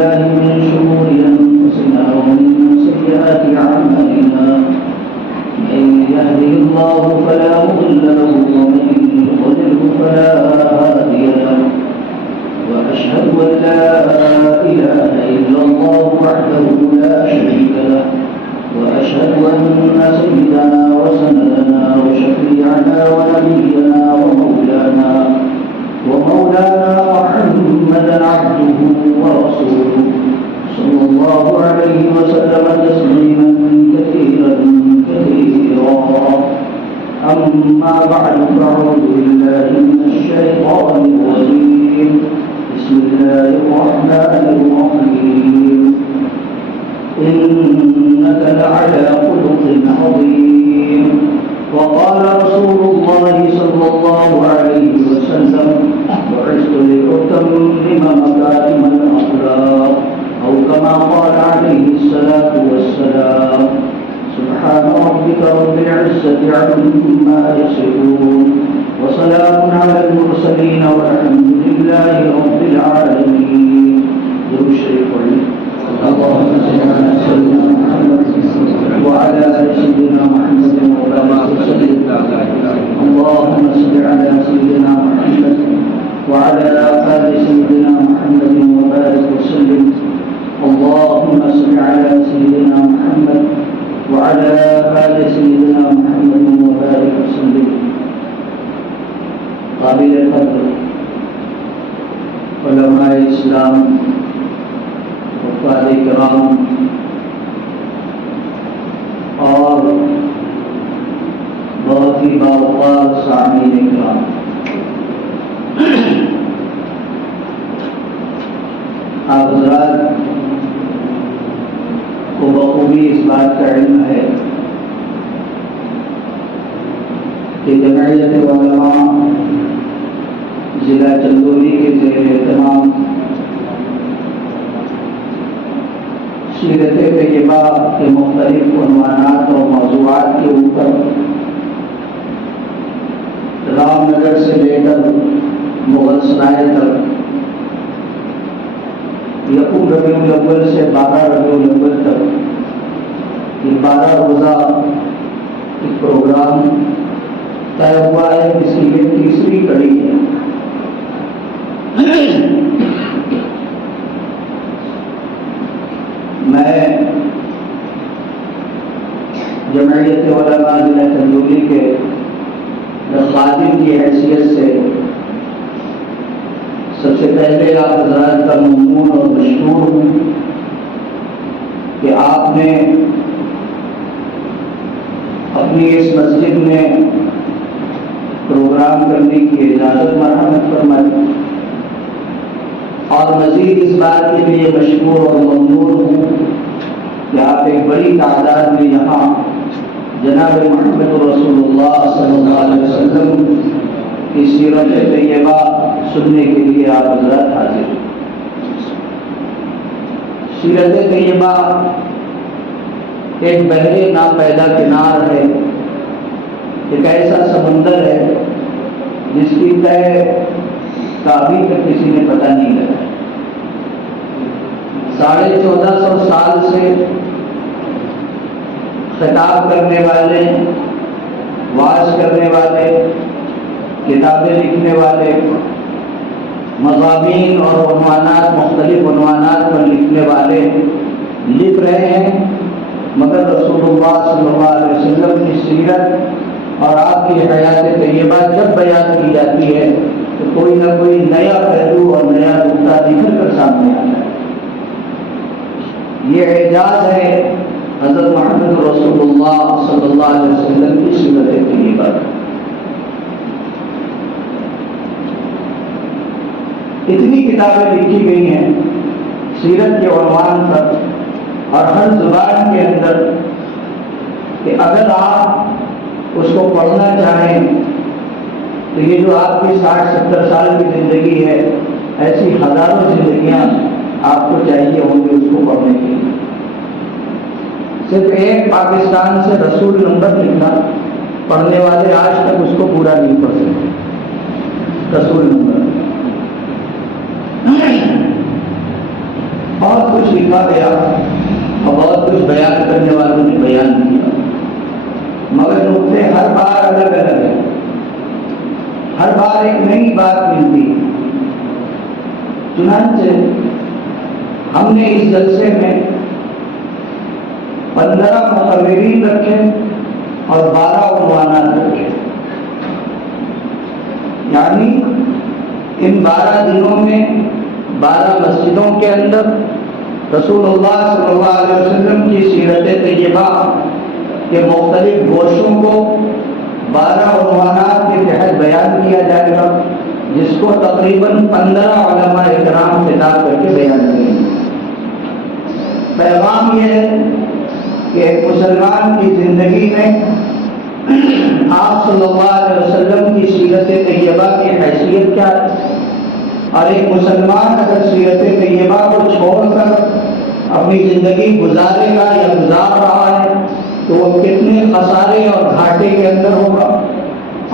بالله من شرور أنفسنا ومن سيئات أعمالنا من يهده الله فلا مضل له ومن يضلل فلا هادي له وأشهد أن لا إله إلا الله وحده لا شريك له وأشهد أن سيدنا وسندنا وشفيعنا ونبينا ومولانا محمدا عبده ورسوله صلى الله عليه وسلم تسليما كثيرا أما بعد فأعوذ بالله من الشيطان الرجيم بسم الله الرحمن الرحيم إنك لعلى خلق عظيم وقال رسول الله صلى الله عليه وسلم بعثت لأتمم مكارم الأخلاق أو كما قال عليه الصلاة والسلام سبحان ربك رب العزة عما يصفون وسلام على المرسلين والحمد لله رب العالمين. درود شریف پڑھیں. اللهم صل على سيدنا محمد وعلى آل سيدنا محمد وبارك وسلم. اللهم صل على سيدنا محمد وعلى آل سيدنا محمد وبارك وسلم. اللهم صل على سيدنا محمد وعلى آل سيدنا محمد وبارك وسلم. قابل قدر علماء اسلام، حفاظ کرام اور بہت ہی باوقار سامعین کرام، آپ حضرات کو بخوبی اس بات کا علم ہے کہ جمعیت علماء ضلع چندولی کے زیر اہتمام سیرت طیبہ کے مختلف عنوانات اور موضوعات کے اوپر رام نگر سے لے کر مغل سرائے تک یکم ربیع الاول سے 12 ربیع الاول تک یہ 12 روزہ ایک پروگرام طے ہوا ہے، جس کی یہ تیسری کڑی ہے. میں جمعیت علماء ضلع چندولی کے خادم کی حیثیت سے سب سے پہلے آپ حضرات کا ممنون اور مشکور ہوں کہ آپ نے اپنی اس مسجد میں پروگرام کرنے کی اجازت مرحمت فرمائی، اور مزید اس بات کے لیے مشکور اور ممنون ہوں کہ آپ ایک بڑی تعداد میں یہاں جناب محمد رسول اللہ صلی اللہ علیہ وسلم کی سیرت طیبہ سننے کے لیے آپ حضرات حاضر ہیں. سیرت طیبہ ایک بحر ناپیدا کنار ہے، ایک ایسا سمندر ہے جس کی طے کا ابھی تک کسی نے پتہ نہیں لگا. 1450 سال سے خطاب کرنے والے، واعظ کرنے والے، کتابیں لکھنے والے، مضامین اور عنوانات، مختلف عنوانات پر لکھنے والے لکھ رہے ہیں، مگر رسول اللہ صلی اللہ علیہ وسلم کی سیرت اور آپ کی حیات طیبہ جب بیان کی جاتی ہے تو کوئی نہ کوئی نیا پہلو اور نیا نقطہ نکل کر سامنے آتا ہے. یہ اعجاز ہے حضرت محمد رسول اللہ صلی اللہ علیہ وسلم کی سیرت طیبہ. اتنی کتابیں لکھی گئی ہیں سیرت کے عنوان پر اور ہر زبان کے اندر کہ اگر آپ اس کو پڑھنا چاہیں تو یہ جو آپ کی 60-70 سال کی زندگی ہے، ایسی ہزاروں زندگیاں آپ کو چاہیے ہوں گے اس کو پڑھنے کے لیے. صرف ایک پاکستان سے رسول نمبر لکھنا، پڑھنے والے آج تک اس کو پورا نہیں پڑھ سکتے. رسول نمبر اور سنا گیا اور بہت کچھ بیان کرنے والوں نے بیان کیا، مگر نقطے ہر بار الگ الگ ہیں، ہر بار ایک نئی بات ملتی ہے۔ چنانچہ ہم نے اس جلسے میں 15 مقررین رکھے اور 12 عنوانات رکھے، یعنی ان 12 دنوں میں 12 مسجدوں کے اندر رسول اللہ صلی اللہ علیہ وسلم کی سیرت طیبہ کے مختلف گوشوں کو 12 عنوانات کے تحت بیان کیا جائے گا، جس کو تقریباً 15 علماء اکرام خطاب کر کے بیان کریں گے۔ پیغام یہ ہے کہ ایک مسلمان کی زندگی میں آپ صلی اللہ علیہ وسلم کی سیرت طیبہ کی حیثیت کیا ہے، اور ایک مسلمان اگر سیرت طیبہ کو چھوڑ کر اپنی زندگی گزارے گا یا گزار رہا ہے تو وہ کتنے خسارے اور گھاٹے کے اندر ہوگا،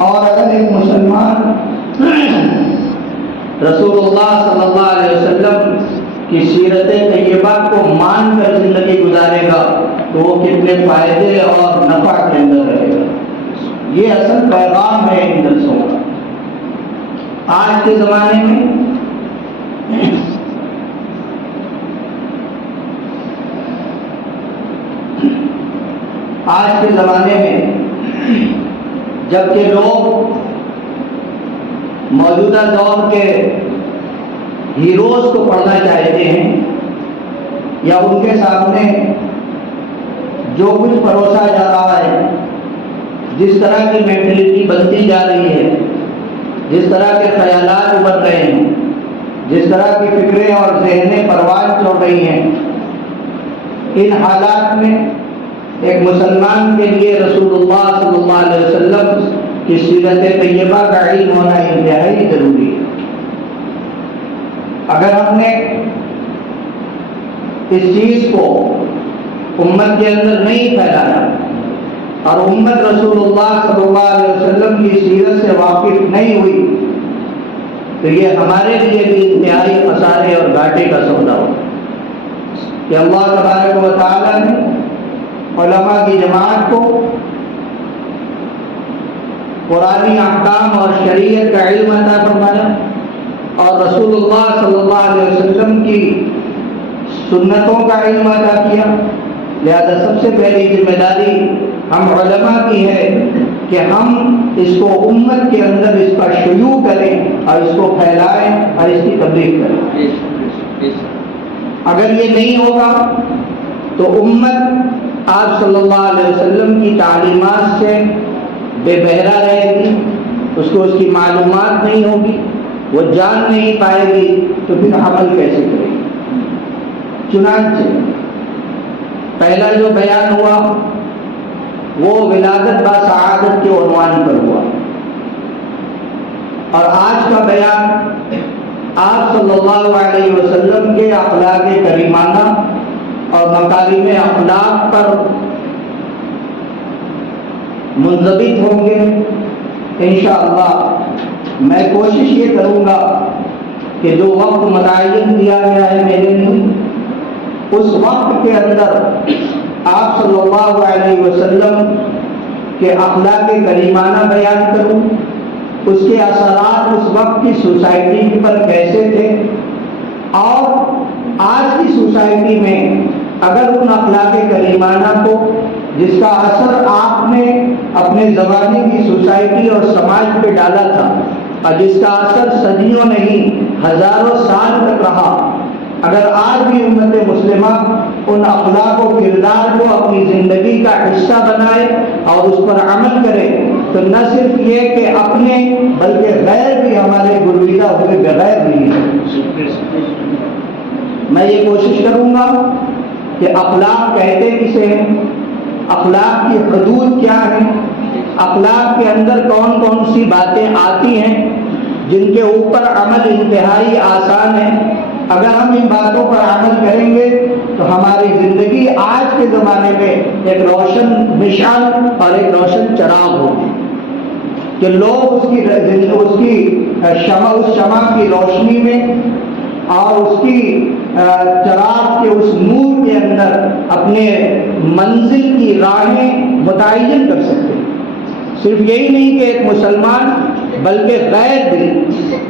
اور اگر ایک مسلمان رسول اللہ صلی اللہ علیہ وسلم کی سیرت طیبہ کو مان کر زندگی گزارے گا تو وہ کتنے فائدے اور نفع کے اندر رہے گا۔ یہ اصل پیغام ہے ان جلسوں کا۔ آج کے زمانے میں جبکہ لوگ موجودہ دور کے ہیروز کو پڑھنا چاہتے ہیں یا ان کے سامنے جو کچھ پروسا جا رہا ہے، جس طرح کی مینٹلٹی بنتی جا رہی ہے، جس طرح کے خیالات ابھر رہے ہیں، جس طرح کی فکریں اور ذہنیں پرواز چل رہی ہیں، ان حالات میں ایک مسلمان کے لیے رسول اللہ صلی اللہ علیہ وسلم کی سیرت طیبہ کا علم ہونا انتہائی ضروری ہے۔ اگر ہم نے اس چیز کو امت کے اندر نہیں پھیلایا اور امت رسول اللہ صلی اللہ علیہ وسلم کی سیرت سے واقف نہیں ہوئی تو یہ ہمارے لیے بھی انتہائی خسارے اور گھاٹے کا سودا ہو کہ اللہ تبارک و تعالیٰ نے علماء کی جماعت کو قرآنی احکام اور شریعت کا علم عطا فرمایا اور رسول اللہ صلی اللہ علیہ وسلم کی سنتوں کا علم عطا کیا۔ لہذا سب سے پہلی ذمہ داری ہم علماء کی ہے کہ ہم اس کو امت کے اندر اس کا شیوع کریں اور اس کو پھیلائیں اور اس کی تبلیغ کریں۔ اگر یہ نہیں ہوگا تو امت آپ صلی اللہ علیہ وسلم کی تعلیمات سے بے بہرا رہے گی، اس کو اس کی معلومات نہیں ہوگی، وہ جان نہیں پائے گی تو پھر عمل کیسے کرے گی۔ چنانچہ پہلا جو بیان ہوا وہ ولادت با سعادت کے عنوان پر ہوا، اور آج کا بیان آپ صلی اللہ علیہ وسلم کے اخلاق کریمانہ اور مکارم اخلاق پر منضبط ہوں گے۔ انشاءاللہ میں کوشش یہ کروں گا کہ جو وقت متعین کیا گیا ہے میرے لیے، اس وقت کے اندر آپ صلی اللہ علیہ وسلم کے اخلاق کریمانہ بیان کروں، اس کے اثرات اس وقت کی سوسائٹی پر کیسے تھے، اور آج کی سوسائٹی میں اگر ان اخلاق کریمانہ کو جس کا اثر آپ نے اپنے زمانے کی سوسائٹی اور سماج پہ ڈالا تھا اور جس کا اثر صدیوں نہیں ہزاروں سال تک رہا، اگر آج بھی امت مسلمہ ان اخلاق و کردار کو اپنی زندگی کا حصہ بنائے اور اس پر عمل کرے تو نہ صرف یہ کہ اپنے بلکہ غیر بھی ہمارے گرویدہ ہوئے بغیر نہیں ہے۔ میں یہ کوشش کروں گا کہ اخلاق کہتے کسے ہیں، اخلاق کی حدود کیا ہیں، اخلاق کے اندر کون کون سی باتیں آتی ہیں جن کے اوپر عمل انتہائی آسان ہے۔ اگر ہم ان باتوں پر عمل کریں گے تو ہماری زندگی آج کے زمانے میں ایک روشن مشعل اور ایک روشن چراغ ہوگی کہ لوگ اس کی شمع کی روشنی میں اور اس کی چراغ کے اس نور کے اندر اپنے منزل کی راہیں متعین کر سکتے ہیں۔ صرف یہی نہیں کہ ایک مسلمان بلکہ غیر بھی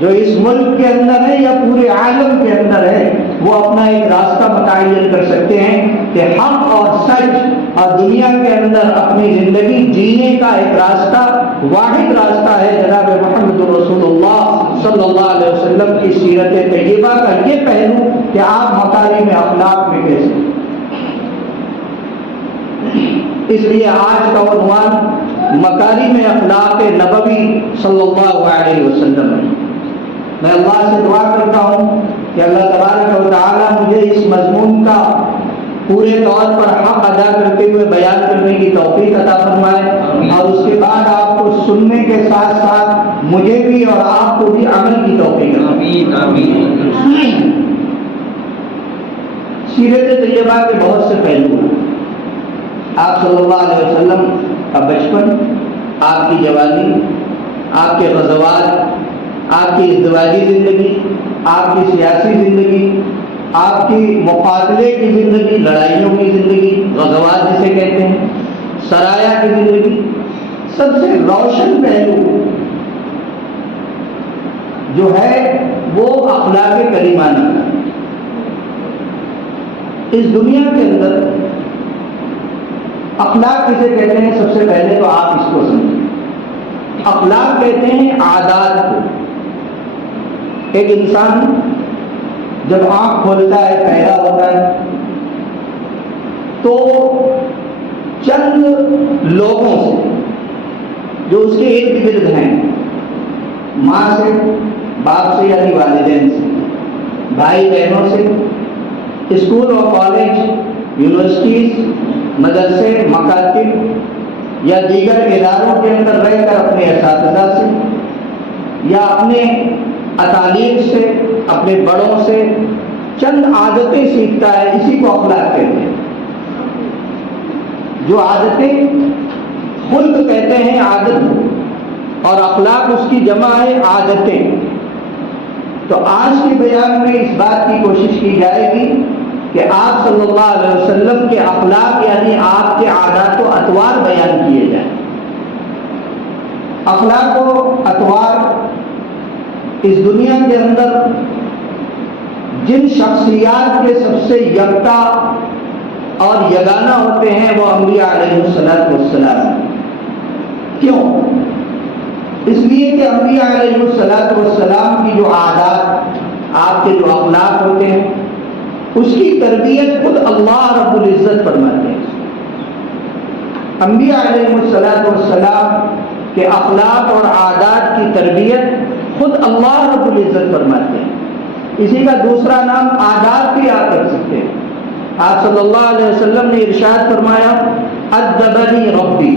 جو اس ملک کے اندر ہے یا پورے عالم کے اندر ہے وہ اپنا ایک راستہ متعین کر سکتے ہیں کہ حق اور سچ اور دنیا کے اندر اپنی زندگی جینے کا ایک راستہ، واحد راستہ ہے جناب محمد رسول اللہ صلی اللہ علیہ وسلم کی سیرت طیبہ کا یہ پہلو کہ آپ مکارم اخلاق میں کیسے۔ اس لیے آج کا عنوان مکارم اخلاق نبوی صلی اللہ علیہ وسلم ہے۔ میں اللہ سے دعا کرتا ہوں کہ اللہ تبارک و تعالیٰ مجھے اس مضمون کا پورے طور پر حق ادا کرتے ہوئے بیان کرنے کی توفیق عطا فرمائے، اور اس کے بعد آپ کو سننے کے ساتھ ساتھ مجھے بھی اور آپ کو بھی عمل کی توفیق عطا۔ سیرت طیبہ کے بہت سے پہلو ہیں۔ آپ صلی اللہ علیہ وسلم کا بچپن، آپ کی جوانی، آپ کے غزوات، آپ کی ازدواجی زندگی، آپ کی سیاسی زندگی، آپ کی مقابلے کی زندگی، لڑائیوں کی زندگی، غزوات جسے کہتے ہیں، سرایا کی زندگی، سب سے روشن پہلو جو ہے وہ اخلاق کریمانہ۔ اس دنیا کے اندر اخلاق کسے کہتے ہیں؟ سب سے پہلے تو آپ اس کو سمجھیں۔ اخلاق کہتے ہیں عادات کو۔ ایک انسان جب آنکھ کھولتا ہے، پیدا ہوتا ہے، تو چند لوگوں سے جو اس کے ارد گرد ہیں، ماں سے، باپ سے یعنی والدین سے، بھائی بہنوں سے، اسکول اور کالج، یونیورسٹیز، مدرسے، مکاتب یا دیگر اداروں کے اندر رہ کر اپنے اساتذہ سے یا اپنے اطالب سے، اپنے بڑوں سے چند عادتیں سیکھتا ہے، اسی کو اخلاق کہتے ہیں۔ جو عادتیں خلق کہتے ہیں عادت، اور اخلاق اس کی جمع ہے عادتیں۔ تو آج کے بیان میں اس بات کی کوشش کی جائے گی کہ آپ صلی اللہ علیہ وسلم کے اخلاق یعنی آپ کے عادات و اطوار بیان کیے جائیں۔ اخلاق و اطوار اس دنیا کے اندر جن شخصیات کے سب سے یکتا اور یگانہ ہوتے ہیں وہ انبیاء علیہ السلام۔ کیوں؟ اس لیے کہ انبیاء علیہ السلام کی جو عادات، آپ کے جو اخلاق ہوتے ہیں، اس کی تربیت خود اللہ رب العزت فرماتے ہیں۔ انبیاء علیہ السلام کے اخلاق اور عادات کی تربیت خود اللہ رب العزت فرماتے ہیں۔ اسی کا دوسرا نام عادات بھی آپ کر سکتے ہیں۔ آپ صلی اللہ علیہ وسلم نے ارشاد فرمایا، ادبنی ربی،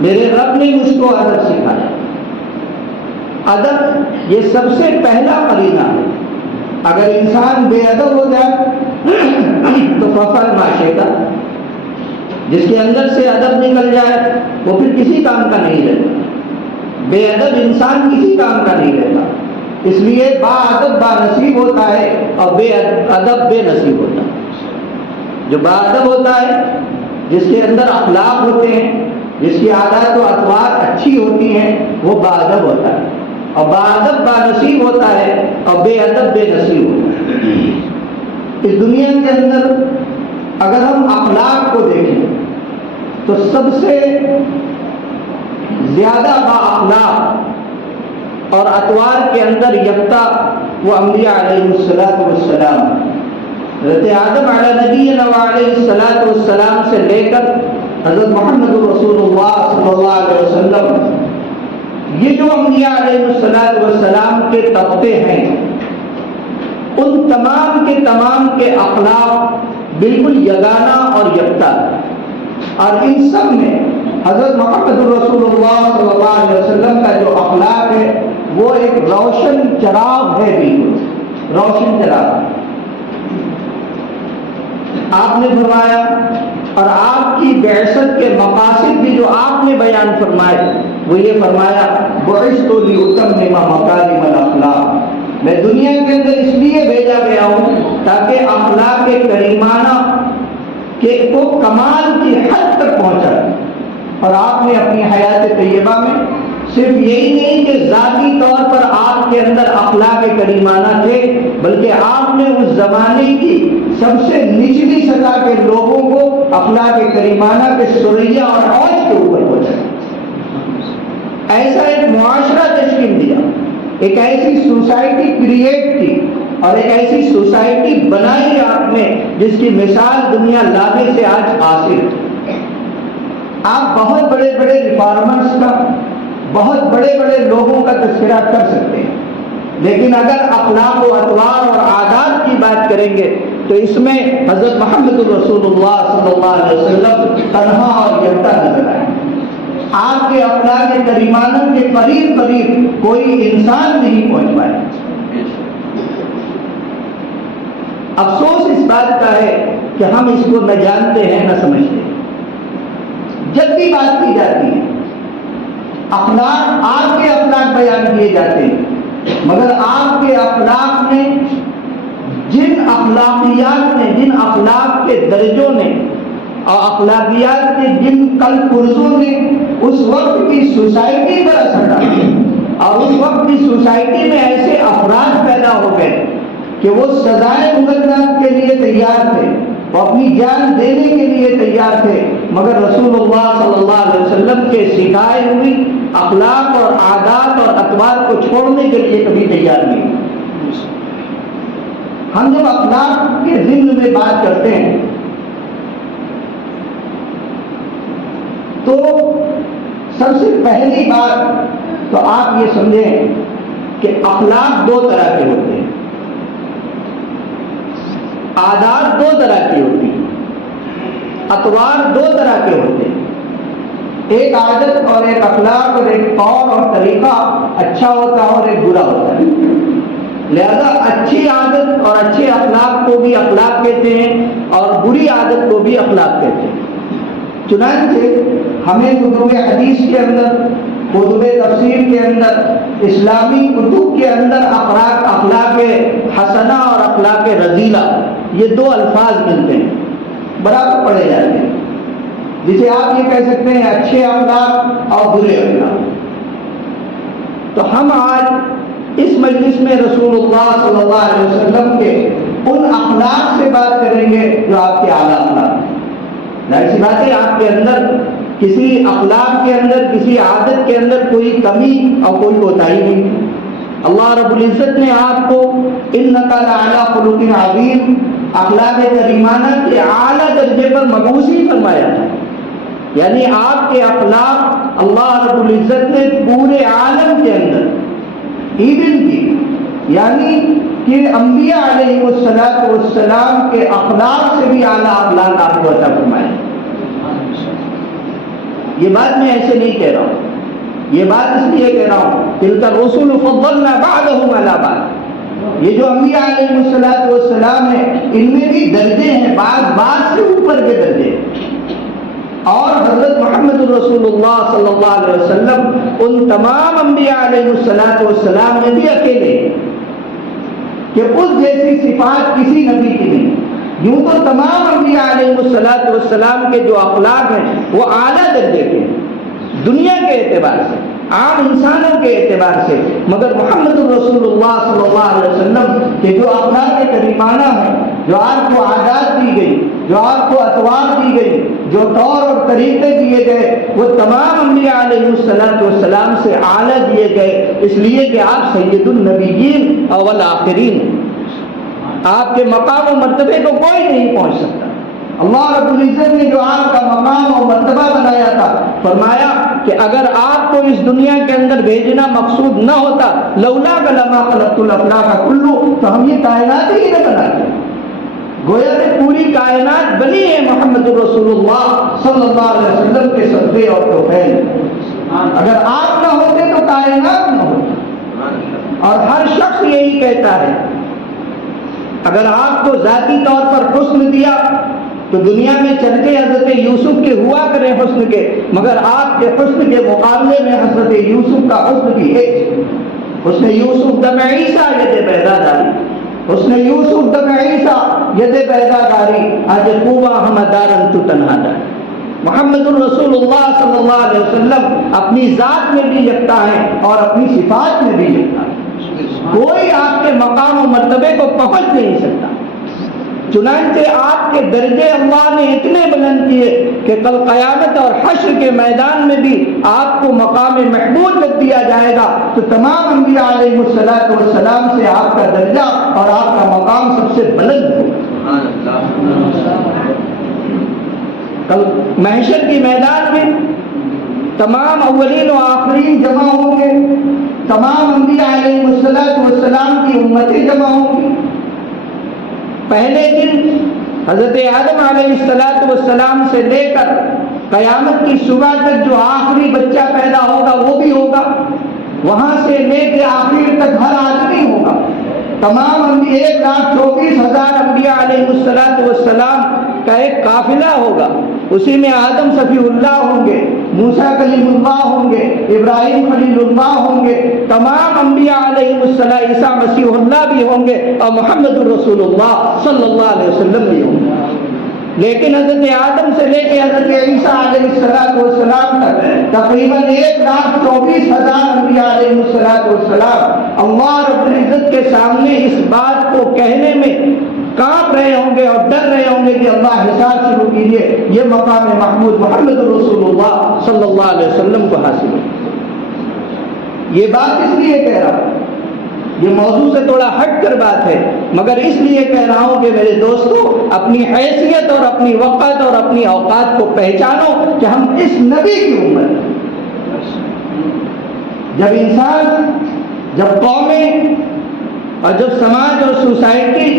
میرے رب نے مجھ کو ادب سکھایا۔ ادب یہ سب سے پہلا قرینہ ہے۔ اگر انسان بے ادب ہو جائے تو ففر معاشیتا، جس کے اندر سے ادب نکل جائے وہ پھر کسی کام کا نہیں رہتا۔ بے ادب انسان کسی کام کا نہیں رہتا۔ اس لیے با ادب با نصیب ہوتا ہے اور بے ادب بے نصیب ہوتا ہے۔ جو با ادب ہوتا ہے، جس کے اندر اخلاق ہوتے ہیں، جس کی عادات و اطوار اچھی ہوتی ہیں، وہ با ادب ہوتا ہے، اور با ادب با نصیب ہوتا ہے اور بے ادب بے نصیب ہوتا ہے۔ اس دنیا کے اندر اگر ہم اخلاق کو دیکھیں تو سب سے زیادہ با اخلاق اور اطوار کے اندر یکتا وہ انبیاء علیہ السلام۔ حضرت آدم علیہ نبینا علیہ السلام سے لے کر حضرت محمد رسول اللہ صلی اللہ علیہ وسلم، یہ جو انبیاء علیہ السلام کے طبقے ہیں، ان تمام کے اخلاق بالکل یگانہ اور یکتا، اور ان سب میں حضرت محمد رسول اللہ صلی اللہ علیہ وسلم کا جو اخلاق ہے وہ ایک روشن چراغ ہے، بالکل روشن چراغ۔ آپ نے فرمایا، اور آپ کی بعثت کے مقاصد بھی جو آپ نے بیان فرمائے وہ یہ فرمایا، بعثت لأتمم مکارم الاخلاق، میں دنیا کے اندر اس لیے بھیجا گیا ہوں تاکہ اخلاق کریمانہ کو کمال کی حد تک پہنچائے۔ اور آپ نے اپنی حیات طیبہ میں صرف یہی نہیں کہ ذاتی طور پر آپ کے اندر اخلاق کریمانہ تھے، بلکہ آپ نے اس زمانے کی سب سے نچلی سطح کے لوگوں کو اخلاق کریمانہ کے ثریا اور اوج کے اوپر پہنچایا۔ ایسا ایک معاشرہ تشکیل دیا، ایک ایسی سوسائٹی کریٹ کی اور ایک ایسی سوسائٹی بنائی آپ نے جس کی مثال دنیا لانے سے آج حاصل ہے۔ آپ بہت بڑے بڑے ریفارمرز کا، بہت بڑے بڑے لوگوں کا تذکرہ کر سکتے ہیں، لیکن اگر اخلاق و اطوار اور عادات کی بات کریں گے تو اس میں حضرت محمد رسول اللہ صلی اللہ علیہ وسلم تنہا اور یکتا نظر آئے۔ آپ کے اخلاق کریمانہ کے قریب کوئی انسان نہیں پہنچ پائے۔ افسوس اس بات کا ہے کہ ہم اس کو نہ جانتے ہیں نہ سمجھتے ہیں۔ جب بھی بات کی جاتی ہے اخلاق، آپ کے اخلاق بیان کیے جاتے ہیں، مگر آپ کے اخلاق نے جن اخلاقیات نے، جن اخلاق کے درجوں نے اور اخلاقیات کے جن کل پرزوں نے اس وقت کی سوسائٹی پر اثر ڈالا، اور اس وقت کی سوسائٹی میں ایسے افراد پیدا ہو گئے کہ وہ سزائے مقدمات کے لیے تیار تھے، وہ اپنی جان دینے کے لیے تیار تھے، مگر رسول اللہ صلی اللہ علیہ وسلم کے سکھائے ہوئی اخلاق اور عادات اور اطوار کو چھوڑنے کے لیے کبھی تیار نہیں۔ ہم جب اخلاق کے ضمن میں بات کرتے ہیں تو سب سے پہلی بات تو آپ یہ سمجھیں کہ اخلاق دو طرح کے ہوتے ہیں، عادات دو طرح کی ہوتی ہیں، اطوار دو طرح کے ہوتے ہیں۔ ایک عادت اور ایک اخلاق اور ایک طور اور طریقہ اچھا ہوتا ہے اور ایک برا ہوتا ہے، لہذا اچھی عادت اور اچھے اخلاق کو بھی اخلاق کہتے ہیں اور بری عادت کو بھی اخلاق کہتے ہیں۔ چنانچہ ہمیں کتب حدیث کے اندر، کتب تفسیر کے اندر، اسلامی کتب کے اندر اخلاق حسنہ اور اخلاق رذیلہ یہ دو الفاظ ملتے ہیں، برابر پڑھے جاتے ہیں، جسے آپ یہ کہہ سکتے ہیں اچھے اخلاق اور برے اخلاق۔ تو ہم آج اس مجلس میں رسول اللہ صلی اللہ علیہ وسلم کے ان اخلاق سے بات کریں گے جو آپ کے اعلیٰ اخلاق ہیں۔ ظاہر سی بات ہے آپ کے اندر کسی اخلاق کے اندر، کسی عادت کے اندر کوئی کمی اور کوئی کوتاہی نہیں۔ اللہ رب العزت نے آپ کو انک لعلی خلق عظیم، اخلاق کریمانہ کے اعلیٰ درجے پر مبعوثی فرمایا تھا، یعنی آپ کے اخلاق اللہ رب العزت نے پورے عالم کے اندر ایون کی، یعنی کہ انبیاء علیہ السلام کے اخلاق سے بھی اعلیٰ اخلاق آپ کو عطا فرمائے۔ یہ بات میں ایسے نہیں کہہ رہا ہوں، یہ بات اس لیے کہہ رہا ہوں تلک الرسل فضلنا بعضهم علی بعض، یہ جو انبیاء علیہ السلام ہیں ان میں بھی درجے ہیں، بعض سے اوپر کے درجے، اور حضرت محمد رسول اللہ صلی اللہ علیہ وسلم ان تمام انبیاء علیہ السلام میں بھی اکیلے کہ اس جیسی صفات کسی نبی کی نہیں۔ یوں تو تمام انبیاء علیہ السلام کے جو اخلاق ہیں وہ اعلیٰ درجے کے ہیں دنیا کے اعتبار سے، عام انسانوں کے اعتبار سے، مگر محمد رسول اللہ صلی اللہ علیہ وسلم کے جو اخلاق کریمانہ ہیں، جو آپ کو عادات دی گئی، جو آپ کو اطوار دی گئی، جو طور اور طریقے دیے گئے، وہ تمام انبیاء علیہ السلام سے اعلیٰ دیے گئے، اس لیے کہ آپ سید النبیین والآخرین، آپ کے مقام و مرتبے کو کوئی نہیں پہنچ سکتا۔ اللہ رب العزت نے جو آپ کا مقام اور مرتبہ بنایا تھا، فرمایا کہ اگر آپ کو اس دنیا کے اندر بھیجنا مقصود نہ ہوتا، لولا لما خلقت الافلاک کلو، تو ہم یہ کائنات ہی نہ بناتے۔ گویا کہ پوری کائنات بنی ہے محمد رسول اللہ صلی اللہ علیہ وسلم کے صدقے اور توفیل۔ اگر آپ نہ ہوتے تو کائنات نہ ہوتی، اور ہر شخص یہی کہتا ہے اگر آپ کو ذاتی طور پر حسن دیا تو دنیا میں چرچے حضرت یوسف کے ہوا کریں حسن کے، مگر آپ کے حسن کے مقابلے میں حضرت یوسف کا حسن بھی ہے۔ حسن یوسف دم عیسیٰ ید بیضا داری، حسن یوسف دم عیسیٰ ید بیضا داری، آج خوبا ہم دارن تو تنہا داری۔ محمد الرسول اللہ صلی اللہ علیہ وسلم اپنی ذات میں بھی یکتا ہے اور اپنی صفات میں بھی یکتا ہے، کوئی آپ کے مقام و مرتبے کو پہنچ نہیں سکتا۔ چنانچہ آپ کے درجے اللہ نے اتنے بلند کیے کہ کل قیامت اور حشر کے میدان میں بھی آپ کو مقام محمود جب دیا جائے گا تو تمام انبیاء علیہ السلام سے آپ کا درجہ اور آپ کا مقام سب سے بلند ہوگا۔ کل محشر کی میدان میں تمام اولین و آخرین جمع ہوں گے، تمام انبیاء علیہ السلام کی امتیں جمع ہوں گی۔ پہلے دن حضرت آدم علیہ السلام سے لے کر قیامت کی صبح تک جو آخری بچہ پیدا ہوگا وہ بھی ہوگا، وہاں سے لے کے آخر تک ہر آدمی ہوگا، تمام 1,24,000 انبیاء علیہ السلام کا ایک قافلہ ہوگا، اسی میں آدم صفی اللہ ہوں گے، موسیٰ کلیم اللہ ہوں گے، ابراہیم خلیل اللہ ہوں گے، تمام انبیاء علیہ السلام، عیسیٰ مسیح اللہ بھی ہوں گے اور محمد الرسول اللہ صلی اللہ علیہ وسلم بھی ہوں گے۔ لیکن حضرت آدم سے لے کے حضرت عیسیٰ علیہ السلام تک تقریباً 1,24,000 انبیاء علیہ السلام اللہ رب العزت کے سامنے اس بات کو کہنے میں کانپ رہے ہوں گے اور ڈر رہے ہوں گے کہ اللہ حساب شروع کیجیے، یہ مقام محمود محمد رسول اللہ صلی اللہ علیہ وسلم کو حاصل ہے۔ یہ بات اس لیے کہہ رہا ہوں، یہ موضوع سے تھوڑا ہٹ کر بات ہے، مگر اس لیے کہہ رہا ہوں کہ میرے دوستو اپنی حیثیت اور اپنی وقت اور اپنی اوقات کو پہچانو کہ ہم اس نبی کی امت ہیں۔ جب انسان، جب قومیں اور جب سماج اور سوسائٹی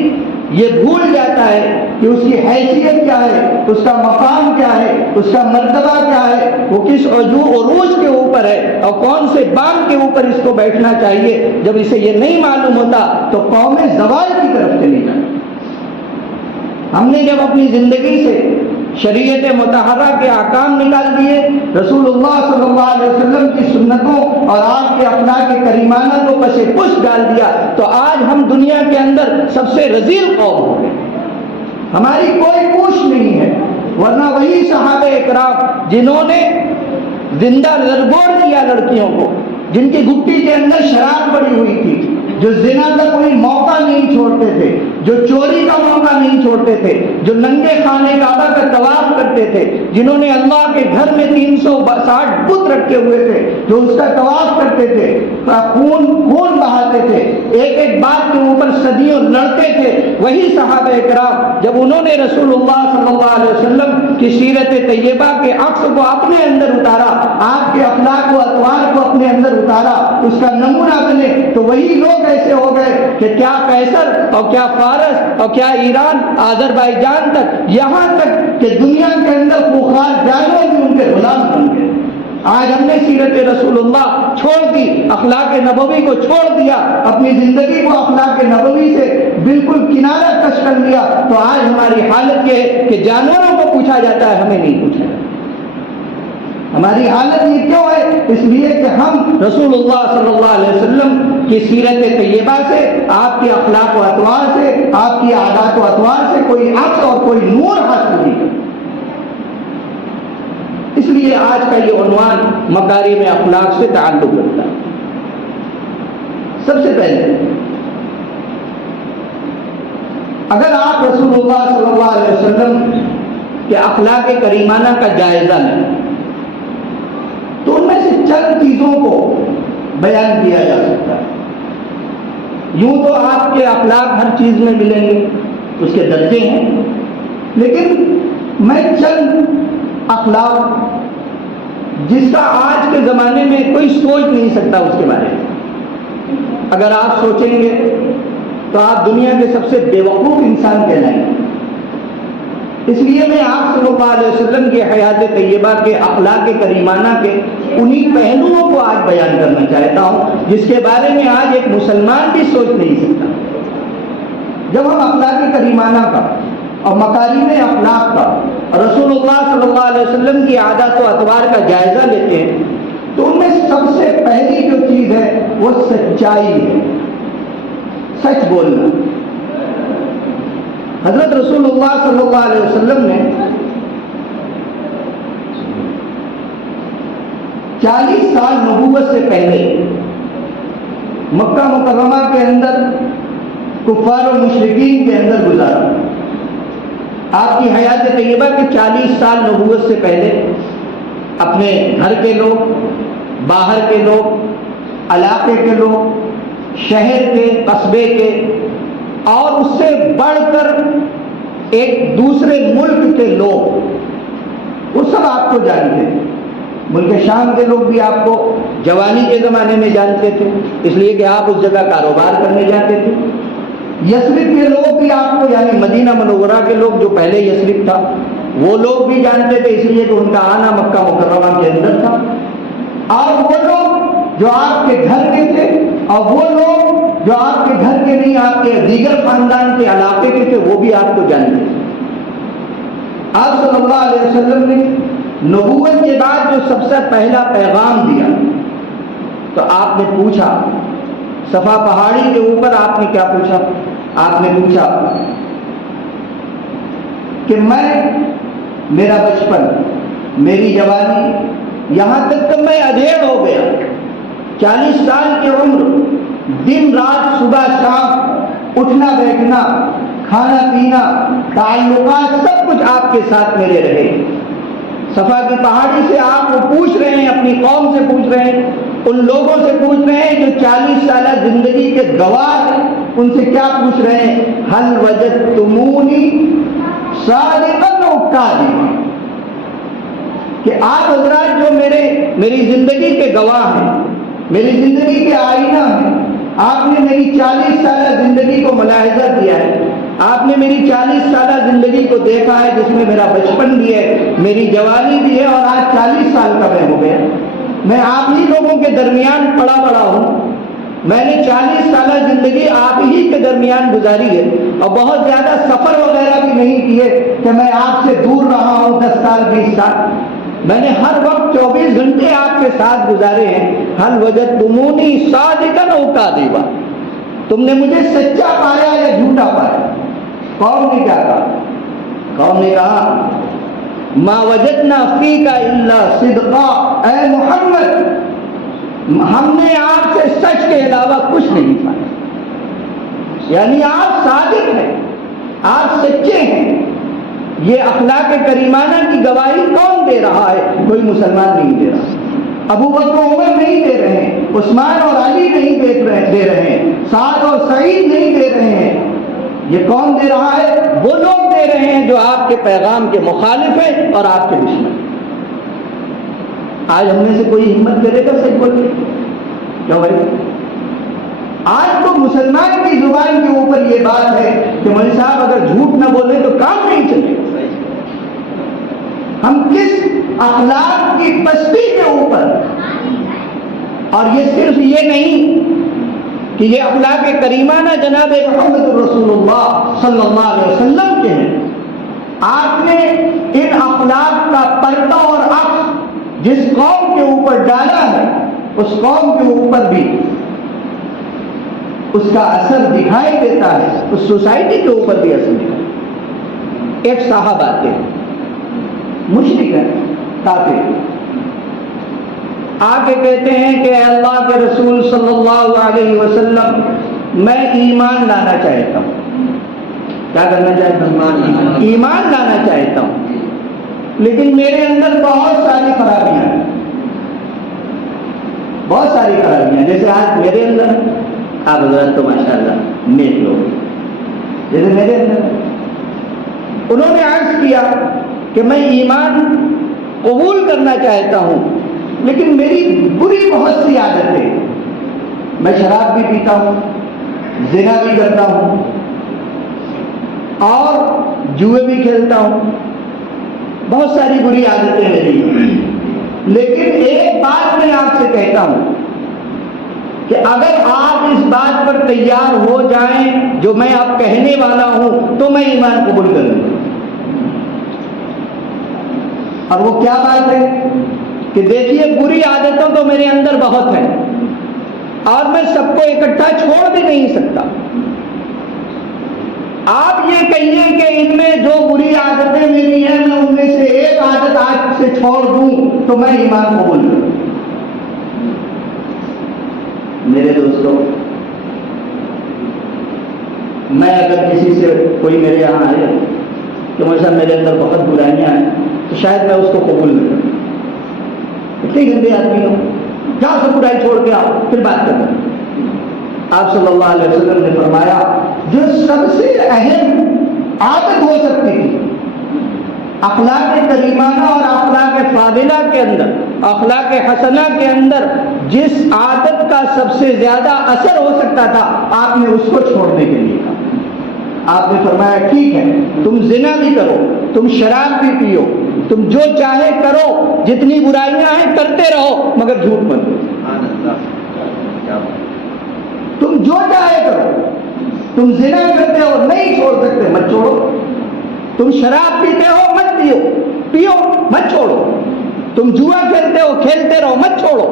یہ بھول جاتا ہے کہ اس کی حیثیت کیا ہے، اس کا مقام کیا ہے، اس کا مرتبہ کیا ہے، وہ کس عروج کے اوپر ہے اور کون سے بام کے اوپر اس کو بیٹھنا چاہیے، جب اسے یہ نہیں معلوم ہوتا تو قومیں زوال کی طرف چلی جاتی۔ ہم نے جب اپنی زندگی سے شریعت مطہرہ کے احکام نکال دیے، رسول اللہ صلی اللہ علیہ وسلم کی سنتوں اور آپ کے اخلاق کریمانہ کو پس پش ڈال دیا تو آج ہم دنیا کے اندر سب سے رذیل قوم ہو گئے، ہماری کوئی پوچھ نہیں ہے۔ ورنہ وہی صحابہ اکرام جنہوں نے زندہ لرگوڑ کیا لڑکیوں کو، جن کی گھٹی کے اندر شراب پڑی ہوئی تھی، جو زنا کا کوئی موقع نہیں چھوڑتے تھے، جو چوری کا موقع نہیں چھوڑتے تھے، جو ننگے خانے کعبہ کا طواف کرتے تھے، جنہوں نے اللہ کے گھر میں 360 بت رکھے ہوئے تھے، جو اس کا طواف کرتے تھے، خون بہاتے تھے، ایک ایک بات کے اوپر صدیوں لڑتے تھے، وہی صحابہ کرام جب انہوں نے رسول اللہ صلی اللہ علیہ وسلم کی سیرت طیبہ کے عکس کو اپنے اندر اتارا، آپ کے اخلاق و اطوار کو اپنے اندر اتارا، اس کا نمونہ بنے، تو وہی لوگ ایسے ہو گئے کہ کیا قیصر اور کیا فارس اور کیا ایران، آذربائیجان تک، یہاں تک کہ دنیا کے اندر خوخار جانور بھی ان کے غلام بن گئے۔ آج ہم نے سیرت رسول اللہ چھوڑ دی، اخلاق نبوی کو چھوڑ دیا، اپنی زندگی کو اخلاق نبوی سے بالکل کنارہ کش کر لیا، تو آج ہماری حالت یہ ہے کہ جانوروں کو پوچھا جاتا ہے، ہمیں نہیں پوچھا جاتا۔ ہماری حالت یہ کیوں ہے؟ اس لیے کہ ہم رسول اللہ صلی اللہ علیہ وسلم کی سیرت طیبہ سے، آپ کے اخلاق و اطوار سے، آپ کی عادات و اطوار سے کوئی عکس اور کوئی نور حاصل نہیں کرتے۔ اس لیے آج کا یہ عنوان مکارم اخلاق سے تعلق رکھتا ہے۔ سب سے پہلے اگر آپ رسول اللہ صلی اللہ علیہ وسلم کے اخلاق کریمانہ کا جائزہ لیں تو ان میں سے چند چیزوں کو بیان کیا جا سکتا ہے۔ یوں تو آپ کے اخلاق ہر چیز میں ملیں گے، اس کے درجے ہیں، لیکن میں چند اخلاق جس کا آج کے زمانے میں کوئی سوچ نہیں سکتا اس کے بارے میں، اگر آپ سوچیں گے تو آپ دنیا کے سب سے بیوقوف انسان کہلائیں گے۔ اس لیے میں آپ صلی اللہ علیہ وسلم کی حیات طیبہ کے اخلاق کریمانہ کے انہی پہلوؤں کو آج بیان کرنا چاہتا ہوں جس کے بارے میں آج ایک مسلمان بھی سوچ نہیں سکتا۔ جب ہم اخلاق کریمانہ کا اور مکارم اخلاق کا اور رسول اللہ صلی اللہ علیہ وسلم کی عادات و اطوار کا جائزہ لیتے ہیں تو ان میں سب سے پہلی جو چیز ہے وہ سچائی ہے، سچ بولنا۔ حضرت رسول اللہ صلی اللہ علیہ وسلم نے 40 سال نبوت سے پہلے مکہ مکرمہ کے اندر کفار و مشرکین کے اندر گزارا۔ آپ کی حیات طیبہ کے 40 سال نبوت سے پہلے اپنے گھر کے لوگ، باہر کے لوگ، علاقے کے لوگ، شہر کے، قصبے کے، اور اس سے بڑھ کر ایک دوسرے ملک کے لوگ، وہ سب آپ کو جانتے ہیں۔ ملک شام کے لوگ بھی آپ کو جوانی کے زمانے میں جانتے تھے، اس لیے کہ آپ اس جگہ کاروبار کرنے جاتے تھے۔ یثرب کے لوگ بھی آپ کو، یعنی مدینہ منورہ کے لوگ جو پہلے یثرب تھا، وہ لوگ بھی جانتے تھے، اس لیے کہ ان کا آنا مکہ مکرمہ کے اندر تھا۔ اور وہ لوگ جو آپ کے گھر کے تھے، اور وہ لوگ جو آپ کے گھر کے نہیں، آپ کے دیگر خاندان کے علاقے کے تھے، وہ بھی آپ کو جانتے تھے۔ آپ صلی اللہ علیہ وسلم نے نبوت کے بعد جو سب سے پہلا پیغام دیا، تو آپ نے پوچھا، صفا پہاڑی کے اوپر آپ نے کیا پوچھا؟ آپ نے پوچھا کہ میرا بچپن، میری جوانی، یہاں تک کہ میں ادھیڑ ہو گیا، 40 سال کی عمر، دن رات، صبح شام، اٹھنا بیٹھنا، کھانا پینا، تعلقات، سب کچھ آپ کے ساتھ میرے رہے۔ صفا کی پہاڑی سے آپ وہ پوچھ رہے ہیں، اپنی قوم سے پوچھ رہے ہیں، ان لوگوں سے پوچھ رہے ہیں جو 40 سالہ زندگی کے گواہ ہیں، ان سے کیا پوچھ رہے ہیں؟ هل وجدتمونی صادقا او کاذبا، کہ آپ حضرات جو میری زندگی کے گواہ ہیں، میری زندگی کے آئینہ ہیں، آپ نے میری 40 سالہ زندگی کو ملاحظہ کیا ہے، آپ نے میری 40 سالہ زندگی کو دیکھا ہے، جس میں میرا بچپن بھی ہے، میری جوانی بھی ہے، اور آج 40 سال کا میں ہو گیا، میں آپ ہی لوگوں کے درمیان پڑا ہوں، میں نے 40 سالہ زندگی آپ ہی کے درمیان گزاری ہے، اور بہت زیادہ سفر وغیرہ بھی نہیں کیے کہ میں آپ سے دور رہا ہوں 10 سال 20 سال، میں نے ہر وقت 24 گھنٹے آپ کے ساتھ گزارے ہیں۔ هل وجدتمونی صادقا او کاذبا، تم نے مجھے سچا پایا یا جھوٹا پایا؟ قوم نے کیا کہا؟ قوم نے کہا ما وجدنا فیک الا صدقا، اے محمد ہم نے آپ سے سچ کے علاوہ کچھ نہیں پایا، یعنی آپ صادق ہیں، آپ سچے ہیں۔ یہ اخلاق کریمانہ کی گواہی کون دے رہا ہے؟ کوئی مسلمان نہیں دے رہا، ابو بکر و عمر نہیں دے رہے ہیں، عثمان اور علی نہیں دے رہے ہیں، سعد اور سعید نہیں دے رہے ہیں، یہ کون دے رہا ہے؟ وہ لوگ دے رہے ہیں جو آپ کے پیغام کے مخالف ہیں اور آپ کے دشمن۔ آج ہم میں سے کوئی ہمت کرے گا سچ بولنے کی؟ کیوں بھائی؟ آج تو مسلمان کی زبان کے اوپر یہ بات ہے کہ مولوی صاحب اگر جھوٹ نہ بولے تو کام نہیں چلے۔ ہم کس اخلاق کی پستی کے اوپر، اور یہ صرف یہ نہیں کہ یہ اخلاق کریمانہ جناب محمد رسول اللہ صلی اللہ علیہ وسلم کے ہیں، آپ نے ان اخلاق کا پردہ اور عکس جس قوم کے اوپر ڈالا ہے، اس قوم کے اوپر بھی اس کا اثر دکھائی دیتا ہے، اس سوسائٹی کے اوپر بھی اثر دکھائی۔ ایک صاحب آتے ہیں، مشرک ہے، کافر، آ کے کہتے ہیں کہ اللہ کے رسول صلی اللہ علیہ وسلم میں ایمان لانا چاہتا ہوں۔ کیا کرنا چاہتا ہوں؟ ایمان لانا چاہتا ہوں، لیکن میرے اندر بہت ساری خرابیاں ہیں، بہت ساری خرابیاں، جیسے آج میرے اندر، آپ حضرات تو ماشاءاللہ نیک لوگ، جیسے میرے اندر انہوں نے عرض کیا کہ میں ایمان قبول کرنا چاہتا ہوں، لیکن میری بری بہت سی عادتیں، میں شراب بھی پیتا ہوں، زنا بھی کرتا ہوں، اور جوئے بھی کھیلتا ہوں، بہت ساری بری عادتیں میری، لیکن ایک بات میں آپ سے کہتا ہوں کہ اگر آپ اس بات پر تیار ہو جائیں جو میں اب کہنے والا ہوں تو میں ایمان قبول کر لوں۔ اور وہ کیا بات ہے؟ کہ دیکھیے بری عادتوں تو میرے اندر بہت ہیں اور میں سب کو اکٹھا چھوڑ بھی نہیں سکتا. آپ یہ کہیے کہ ان میں جو بری عادتیں میری ہیں میں ان میں سے ایک عادت آج سے چھوڑ دوں تو میں ایمان قبول کروں. میرے دوستوں، میں اگر کسی سے کوئی میرے یہاں آئے کہ مجھے میرے اندر بہت برائیاں ہیں تو شاید میں اس کو قبول نہ کروں. اتنے گندے آدمی ہو، جاؤ سب برائی چھوڑ کے آؤ پھر بات کرنا. آپ صلی اللہ علیہ وسلم نے فرمایا جو سب سے اہم عادت ہو سکتی تھی اخلاق کریمانہ اور اخلاق فاضلہ کے اندر، اخلاق حسنہ کے اندر جس عادت کا سب سے زیادہ اثر ہو سکتا تھا آپ نے اس کو چھوڑنے کے لیے کہا. آپ نے فرمایا ٹھیک ہے تم زنا بھی کرو، تم شراب بھی پیو، تم جو چاہے کرو، جتنی برائیاں ہیں کرتے رہو مگر جھوٹ مت بولو. تم جو چاہے کرو، تم زنا کرتے ہو نہیں چھوڑ سکتے مت چھوڑو، تم شراب پیتے ہو مت پیو مت چھوڑو، تم جوا کھیلتے ہو کھیلتے رہو مت چھوڑو،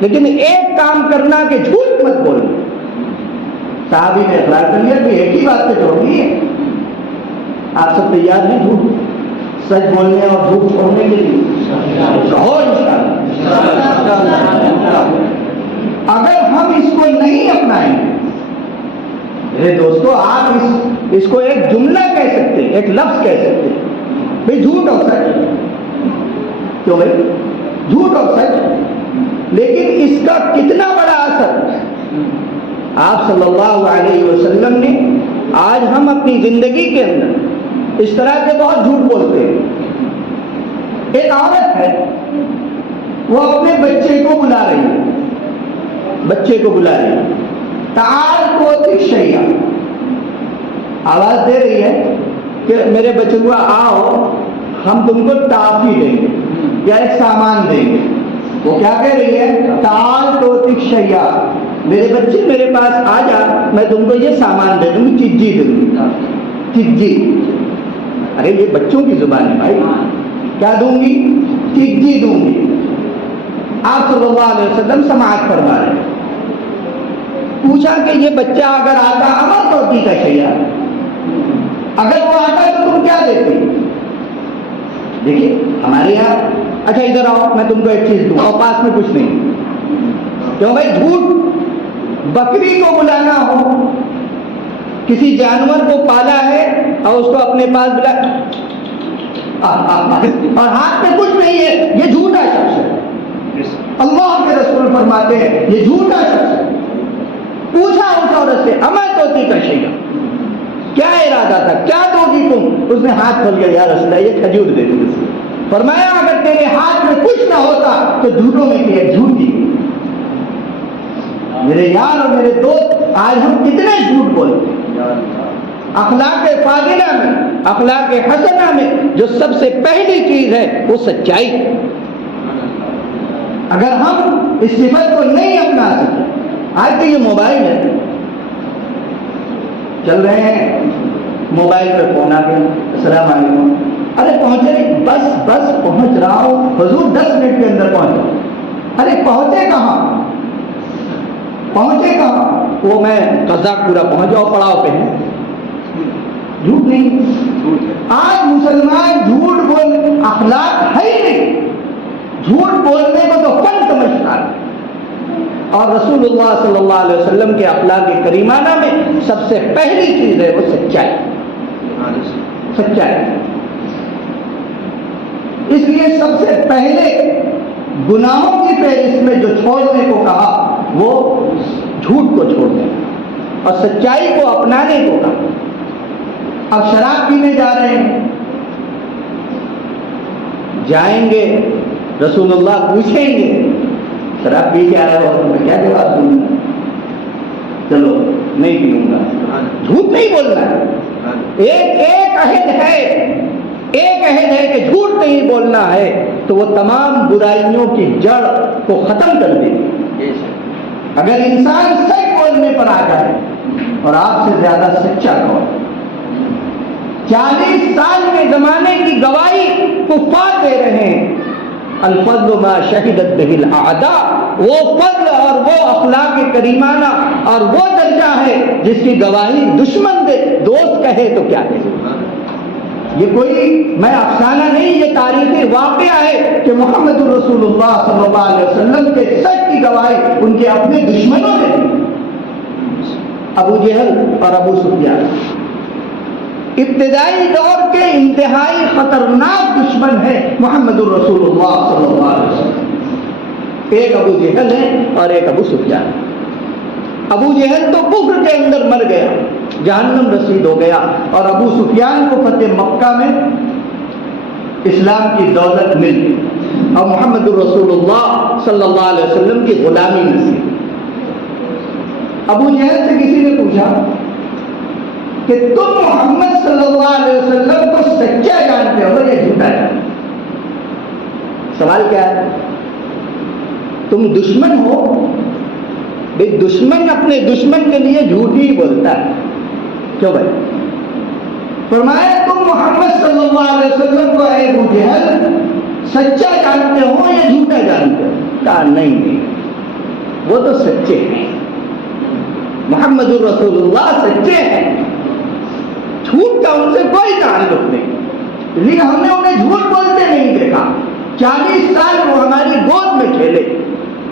لیکن ایک کام کرنا کہ جھوٹ مت بولو. صحابی نے اقرار کر لیا کہ ایک ہی بات سے چھوڑنی ہے. آپ سب تیار ہیں جھوٹ سچ بولنے اور جھوٹ چھوڑنے کے لیے؟ کہو انشاءاللہ. اگر ہم اس کو نہیں اپنائیں میرے دوستو، آپ اس کو ایک جملہ کہہ سکتے ہیں، ایک لفظ کہہ سکتے ہیں بھئی جھوٹ اور سچ. کیوں بھائی جھوٹ اور سچ، لیکن اس کا کتنا بڑا اثر آپ صلی اللہ علیہ وسلم نے. آج ہم اپنی زندگی کے اندر اس طرح کے بہت جھوٹ بولتے ہیں. ایک عورت ہے وہ اپنے بچے کو بلا رہی ہے، بچے کو بلا رہی ہے، تعال کوتک شیئا، آواز دے رہی ہے کہ میرے بچے کو آؤ ہم تم کو ٹافی دیں گے یا ایک سامان دیں گے. وہ کیا کہہ رہی ہے؟ تعال کوتک شیئا، میرے بچے میرے پاس آ جا میں تم کو یہ سامان دے دوں گی، چیزی دے دوں گی. چیزی، ارے یہ بچوں کی زبان ہے بھائی. کیا دوں گی؟ چیزی دوں گی. آپ صلی اللہ علیہ وسلم سماعت فرما رہے ہیں. پوچھا کہ یہ بچہ اگر آتا امر توتی کا شیئا، اگر وہ آتا تو تم کیا دیتے؟ دیکھیے ہمارے یہاں اچھا ادھر آؤ میں تم کو ایک چیز دوں اور پاس میں کچھ نہیں. کیوں بھائی جھوٹ. بکری کو بلانا ہو، کسی جانور کو پالا ہے اور اس کو اپنے پاس بلا اور ہاتھ میں کچھ نہیں ہے، یہ جھوٹا شخص ہے. اللہ کے رسول فرماتے ہیں یہ جھوٹا شخص ہے. پوچھا اس عورت سے اما توتی کا شیئا، کیا ارادہ تھا، کیا دو گی تم؟ اس نے ہاتھ کھول کے یا رسول اللہ یہ کھجور دے دی. فرمایا اگر تیرے ہاتھ میں کچھ نہ ہوتا تو جھوٹوں میں کی ایک جھوٹی. میرے یار اور میرے دوست آج ہم کتنے جھوٹ بولتے ہیں. اخلاق فاضلہ میں، اخلاق حسنہ میں جو سب سے پہلی چیز ہے وہ سچائی. اگر ہم اس صفت کو نہیں اپنا سکے، آج تو یہ موبائل ہے، چل رہے ہیں موبائل پہ فون آ گیا السلام علیکم، ارے پہنچے نہیں، بس پہنچ رہا ہوں حضور 10 منٹ کے اندر پہنچا. ارے پہنچے کہاں؟ وہ میں قزاق پورا پہنچ جاؤ پڑاؤ پہ ہے. جھوٹ نہیں. آج مسلمان جھوٹ بول اخلاق ہے ہی نہیں. جھوٹ بولنے کو تو فن سمجھتا ہے. اور رسول اللہ صلی اللہ علیہ وسلم کے اخلاق کریمانہ میں سب سے پہلی چیز ہے وہ سچائی. اس لیے سب سے پہلے گناہوں کی فہرست میں جو چھوڑنے کو کہا وہ جھوٹ کو چھوڑنے اور سچائی کو اپنانے کو کہا. اب شراب پینے جا رہے ہیں، جائیں گے رسول اللہ پوچھیں گے شراب پی کے آیا ہو میں کیا جواب دوں گا؟ چلو نہیں پیوں گا. جھوٹ نہیں بولنا ہے. ایک عہد ہے کہ جھوٹ نہیں بولنا ہے تو وہ تمام برائیوں کی جڑ کو ختم کر دے. اگر انسان سچ بولنے پر آ جائے، اور آپ سے زیادہ سچا کون؟ 40 سال کے زمانے کی گواہی کفار دے رہے ہیں الفضل ما شہدت بہ الاعداء، وہ فضل اور وہ اخلاق کریمانہ اور وہ درجہ ہے جس کی گواہی دشمن دے، دوست کہے تو کیا کہے۔ یہ کوئی میں افسانہ نہیں، یہ تاریخی واقعہ ہے کہ محمد رسول اللہ صلی اللہ علیہ وسلم کے سچ کی گواہی ان کے اپنے دشمنوں نے دی۔ ابو جہل اور ابو سفیان ابتدائی دور کے انتہائی خطرناک دشمن ہیں محمد الرسول اللہ صلی اللہ علیہ وسلم۔ ایک ابو جہل ہے اور ایک ابو سفیان۔ ابو جہل تو کفر کے اندر مر گیا، جہنم رسید ہو گیا، اور ابو سفیان کو فتح مکہ میں اسلام کی دولت مل گئی اور محمد الرسول اللہ صلی اللہ علیہ وسلم کی غلامی نصیب۔ ابو جہل سے کسی نے پوچھا کہ تم محمد صلی اللہ علیہ وسلم کو سچا جانتے ہو یا جھوٹا جانتے ہو؟ سوال کیا ہے؟ تم دشمن ہو؟ بھئی دشمن اپنے دشمن کے لیے جھوٹ ہی بولتا ہے، کیوں بھائی؟ فرمایا تم محمد صلی اللہ علیہ وسلم کو اے ابو جہل سچا جانتے ہو یا جھوٹا جانتے ہو؟ کہا نہیں، وہ تو سچے ہیں، محمد الرسول اللہ سچے ہیں، جھوٹ کا ان سے کوئی تعلق نہیں، لیکن ہم نے انہیں جھوٹ بولتے نہیں دیکھا۔ 40 سال وہ ہماری گود میں کھیلے،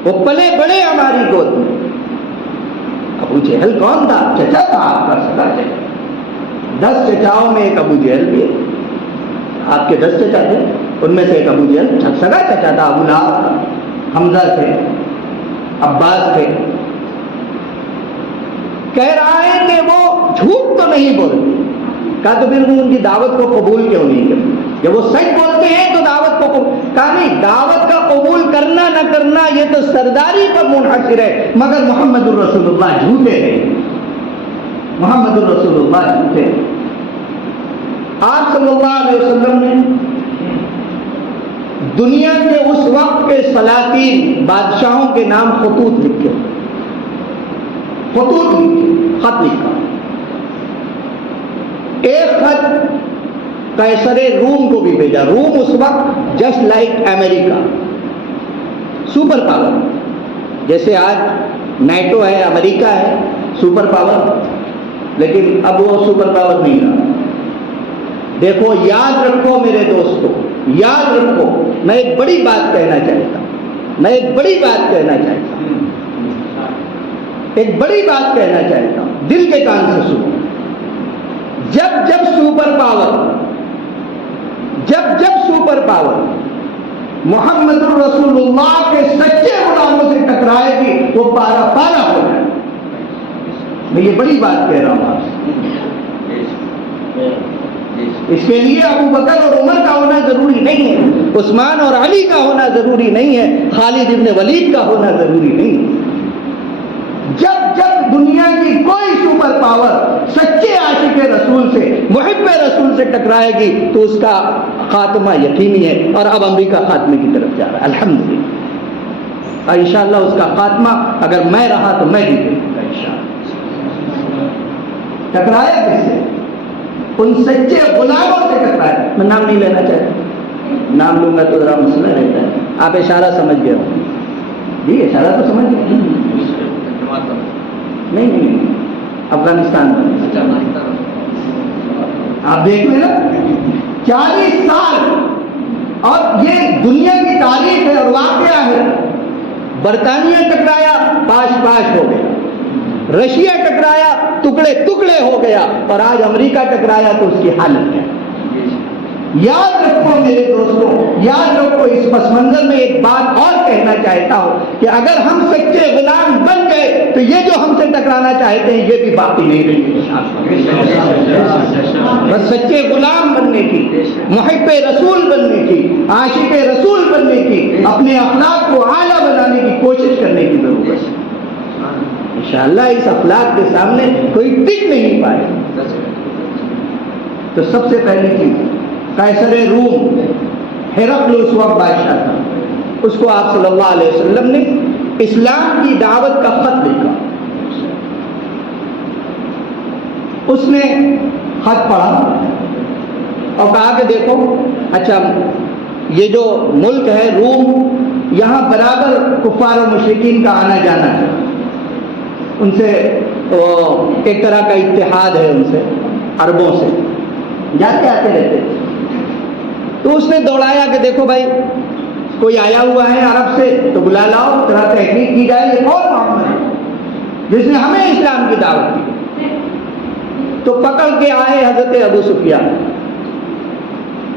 وہ پلے بڑے ہماری گود میں۔ ابو جہل کون تھا؟ چچا تھا آپ کا، سگا چچا۔ 10 چچاؤں میں ایک ابو جہل بھی ہے، آپ کے 10 چچا تھے، ان میں سے ایک ابو جہل سگا چچا تھا، ابو لہب تھا، حمزہ تھے، عباس تھے۔ کہہ رہا ہے کہ وہ جھوٹ تو نہیں بولتے، کہا تو پھر ان کی دعوت کو قبول کیوں نہیں کرتے؟ جب وہ سچ بولتے ہیں تو دعوت کو کہا نہیں، دعوت کا قبول کرنا نہ کرنا یہ تو سرداری پر منحصر ہے، مگر محمد الرسول اللہ جھوٹے ہیں، محمد الرسول اللہ جھوٹے ہیں۔ آپ صلی اللہ علیہ وسلم نے دنیا کے اس وقت کے سلاطین بادشاہوں کے نام خطوط لکھے، خطوط لکھے، خط لکھا۔ ایک خط قیصر روم کو بھی بھیجا۔ روم اس وقت جسٹ لائک امریکہ، سپر پاور، جیسے آج نیٹو ہے، امریکہ ہے سپر پاور، لیکن اب وہ سپر پاور نہیں رہا۔ دیکھو یاد رکھو میرے دوستو، یاد رکھو، میں ایک بڑی بات کہنا چاہتا ہوں، میں ایک بڑی بات کہنا چاہتا ہوں، ایک بڑی بات کہنا چاہتا ہوں، دل کے کان سے سنو۔ جب سپر پاور محمد الرسول اللہ کے سچے غلاموں سے ٹکرائے گی وہ پارا پارا ہو جائے۔ میں یہ بڑی بات کہہ رہا ہوں آپ سے۔ اس کے لیے ابو بکر اور عمر کا ہونا ضروری نہیں ہے، عثمان اور علی کا ہونا ضروری نہیں ہے، خالد ابن ولید کا ہونا ضروری نہیں ہے۔ جب دنیا کی کوئی سپر پاور سچے عاشق رسول سے، محب رسول سے ٹکرائے گی تو اس کا خاتمہ یقینی ہے، اور اب امریکہ خاتمے کی طرف جا رہا ہے الحمدللہ، اور انشاءاللہ اس کا خاتمہ اگر میں رہا تو میں بھی دیکھوں گا انشاءاللہ۔ ٹکرایا کس سے؟ ان سچے غلاموں سے ٹکرایا۔ میں نام نہیں لینا چاہتا، نام لوں گا تو ذرا مسئلہ رہتا ہے۔ آپ اشارہ سمجھ گئے ہو جی؟ اشارہ تو سمجھ گئے؟ نہیں، افغانستان میں آپ دیکھ لیں نا، 40 سال، اور یہ دنیا کی تاریخ ہے اور واقعہ ہے۔ برطانیہ ٹکرایا، پاش ہو گیا، رشیا ٹکرایا، ٹکڑے ٹکڑے ہو گیا، اور آج امریکہ ٹکرایا تو اس کی حالت کیا۔ یاد رکھو میرے دوستوں، یاد رکھو، اس پس منظر میں ایک بات اور کہنا چاہتا ہوں کہ اگر ہم سچے غلام بن گئے تو یہ جو ہم سے ٹکرانا چاہتے ہیں یہ بھی باقی نہیں رہیں گے۔ بس سچے غلام بننے کی، محب رسول بننے کی، عاشق رسول بننے کی، اپنے اخلاق کو اعلیٰ بنانے کی کوشش کرنے کی ضرورت ہے۔ انشاءاللہ اس اخلاق کے سامنے کوئی ٹک نہیں پائے۔ تو سب سے پہلی چیز، قیصر روم ہرقل اس وقت بادشاہ تھا، اس کو آپ صلی اللہ علیہ وسلم نے اسلام کی دعوت کا خط لکھا۔ اس نے خط پڑھا اور کہا کہ دیکھو، اچھا یہ جو ملک ہے روم، یہاں برابر کفار و مشرکین کا آنا جانا ہے، ان سے ایک طرح کا اتحاد ہے، ان سے عربوں سے جاتے آتے رہتے۔ تو اس نے دوڑایا کہ دیکھو بھائی کوئی آیا ہوا ہے عرب سے تو بلا لاؤ، ذرا تحقیق کی جائے یہ کون محمد ہے جس نے ہمیں اسلام کی دعوت دی۔ تو پکڑ کے آئے حضرت ابو سفیان،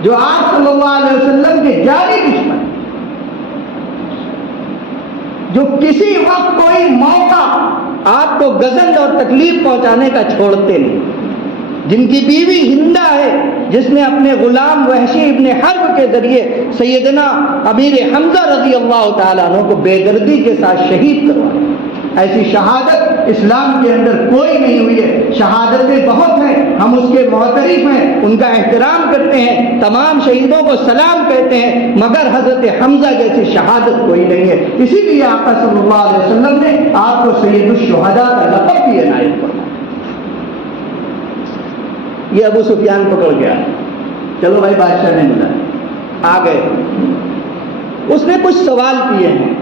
جو آپ صلی اللہ علیہ وسلم کے جانی دشمن، جو کسی وقت کوئی موقع آپ کو غضب اور تکلیف پہنچانے کا چھوڑتے نہیں، جن کی بیوی ہندہ ہے، جس نے اپنے غلام وحشی ابن حرب کے ذریعے سیدنا امیر حمزہ رضی اللہ تعالیٰ عنہ کو بے دردی کے ساتھ شہید کروایا۔ ایسی شہادت اسلام کے اندر کوئی نہیں ہوئی ہے۔ شہادتیں بہت ہیں، ہم اس کے معترف ہیں، ان کا احترام کرتے ہیں، تمام شہیدوں کو سلام کہتے ہیں، مگر حضرت حمزہ جیسی شہادت کوئی نہیں ہے۔ اسی لیے آقا صلی اللہ علیہ وسلم نے آپ کو سید الشہداء کا لقب بھی عنایت فرمایا۔ یہ ابو سفیان پکڑ گیا، چلو بھائی بادشاہ نے ملا، آ گئے۔ اس نے کچھ سوال کیے ہیں،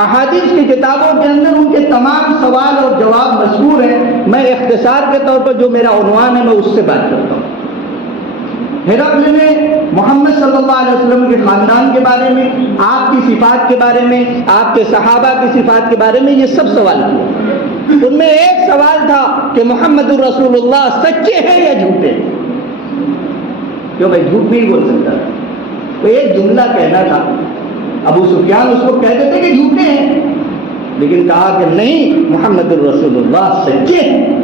احادیث کی کتابوں کے اندر ان کے تمام سوال اور جواب مذکور ہیں۔ میں اختصار کے طور پر جو میرا عنوان ہے میں اس سے بات کرتا ہوں۔ ہرقل نے محمد صلی اللہ علیہ وسلم کے خاندان کے بارے میں، آپ کی صفات کے بارے میں، آپ کے صحابہ کی صفات کے بارے میں یہ سب سوال کیے۔ ان میں ایک سوال تھا کہ محمد الرسول اللہ سچے ہیں یا جھوٹے؟ کیوں بھائی جھوٹ نہیں بول سکتا، تو ایک جملہ کہنا تھا۔ ابو سفیان اس کو کہہ دیتے کہ جھوٹے ہیں، لیکن کہا کہ نہیں، محمد الرسول اللہ سچے ہیں۔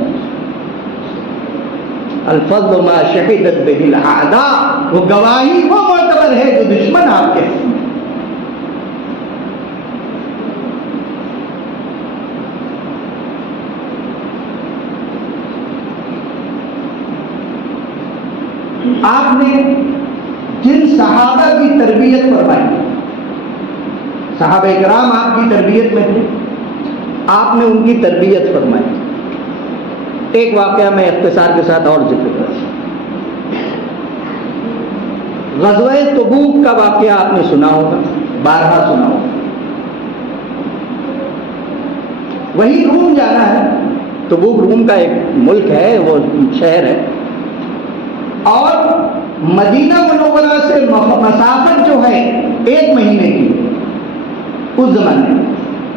الفضل ما شہدت بہ الاعداء، وہ گواہی وہ معتبر ہے جو دشمن آپ کے ہیں۔ آپ نے جن صحابہ کی تربیت فرمائی، صحابہ کرام آپ کی تربیت میں تھے، آپ نے ان کی تربیت فرمائی۔ ایک واقعہ میں اختصار کے ساتھ اور ذکر کرتا ہوں۔ غزوہ تبوک کا واقعہ آپ نے سنا ہوگا، بارہا سنا ہوگا۔ وہی روم جانا ہے، تبوک روم کا ایک ملک ہے، وہ شہر ہے، اور مدینہ منورہ سے مسافت جو ہے 1 مہینے کی اس زمانے میں۔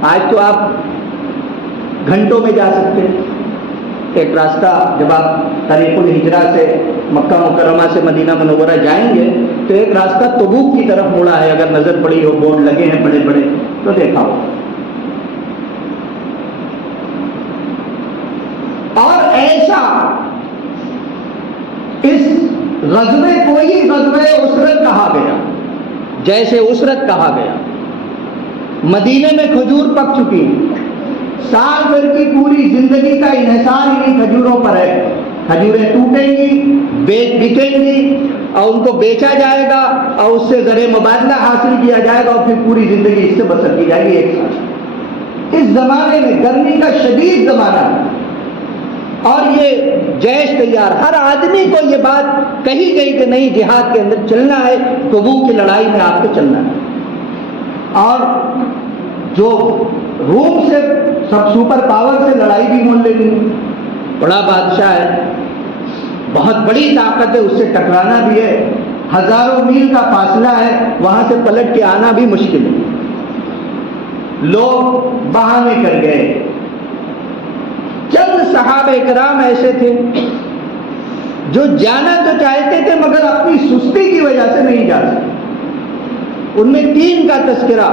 آج تو آپ گھنٹوں میں جا سکتے ہیں۔ ایک راستہ جب آپ طریق الہجرہ سے مکہ مکرمہ سے مدینہ منورہ جائیں گے تو ایک راستہ تبوک کی طرف مڑا ہے، اگر نظر پڑی ہو، بورڈ لگے ہیں بڑے بڑے تو دیکھا ہو۔ اور ایسا اس غزوے کو ہی غزوہ اسرت کہا گیا، جیسے اسرت کہا گیا۔ مدینے میں کھجور پک چکی ہیں، سال بھر کی پوری زندگی کا انحصار انہیں کھجوروں پر ہے۔ کھجوریں ٹوٹیں گی، بکیں گی، اور ان کو بیچا جائے گا اور اس سے زر مبادلہ حاصل کیا جائے گا، اور پھر پوری زندگی اس سے بسر کی جائے گی 1 سال۔ اس زمانے میں گرمی کا شدید زمانہ ہے، اور یہ جیش تیار، ہر آدمی کو یہ بات کہی گئی کہ نہیں جہاد کے اندر چلنا ہے، تبوک کی لڑائی میں آپ کو چلنا ہے۔ اور جو روم سے سب سپر پاور سے لڑائی بھی مول لینی، بڑا بادشاہ ہے، بہت بڑی طاقت ہے، اس سے ٹکرانا بھی ہے، ہزاروں میل کا فاصلہ ہے، وہاں سے پلٹ کے آنا بھی مشکل ہے۔ لوگ بہانے کر گئے۔ چند صحابہ کرام ایسے تھے جو جانا تو چاہتے تھے مگر اپنی سستی کی وجہ سے نہیں جا سکتے۔ ان میں 3 کا تذکرہ،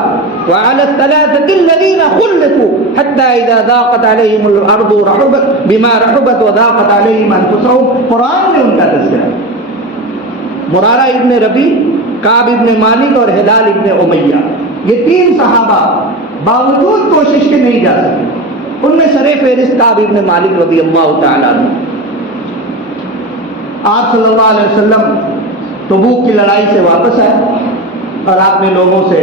وعلى الثلاثة الذين خلفوا حتى إذا ضاقت عليهم الأرض رحبت بما رحبت وضاقت عليهم أنفسهم، قرآن میں ان کا تذکرہ۔ مرارہ ابن ربیع، کعب ابن مالک اور ہلال ابن امیہ، یہ 3 صحابہ باوجود کوشش کے نہیں جا سکے۔ ان میں سر فہرست کعب ابن مالک رضی اللہ تعالیٰ عنہ۔ آپ صلی اللہ علیہ وسلم تبوک کی لڑائی سے واپس آئے اور آپ نے لوگوں سے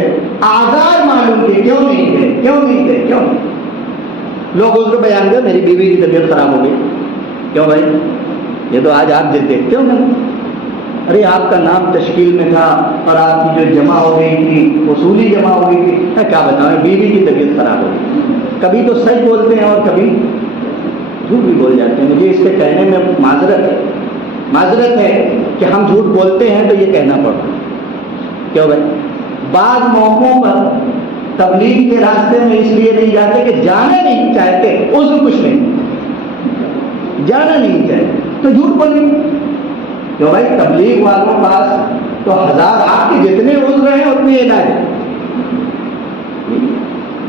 آزار معلوم کیے، کیوں نہیں گئے، کیوں نہیں گئے، کیوں نہیں؟ لوگ اس کو بیان کر، میری بیوی کی طبیعت خراب ہو گئی۔ کیوں بھائی؟ یہ تو آج آپ دیتے، کیوں نہیں؟ ارے آپ کا نام تشکیل میں تھا اور آپ کی جو جمع ہو گئی تھی وصولی جمع ہو گئی تھی، میں کیا بتاؤں، بیوی کی طبیعت خراب ہو گئی، کبھی تو سچ بولتے ہیں اور کبھی جھوٹ بھی بول جاتے ہیں. مجھے اس کے کہنے میں معذرت ہے کہ ہم جھوٹ بولتے ہیں تو یہ کہنا پڑتا. کیوں بھائی؟ بعض موقعوں پر تبلیغ کے راستے میں اس لیے نہیں جاتے کہ جانا نہیں چاہتے، عذر کچھ نہیں، جانا نہیں چاہتے تو جھوٹ بولیں. کیوں بھائی؟ تبلیغ والوں پاس تو ہزار، آپ کے جتنے عذر ہیں اتنے علاج ہیں.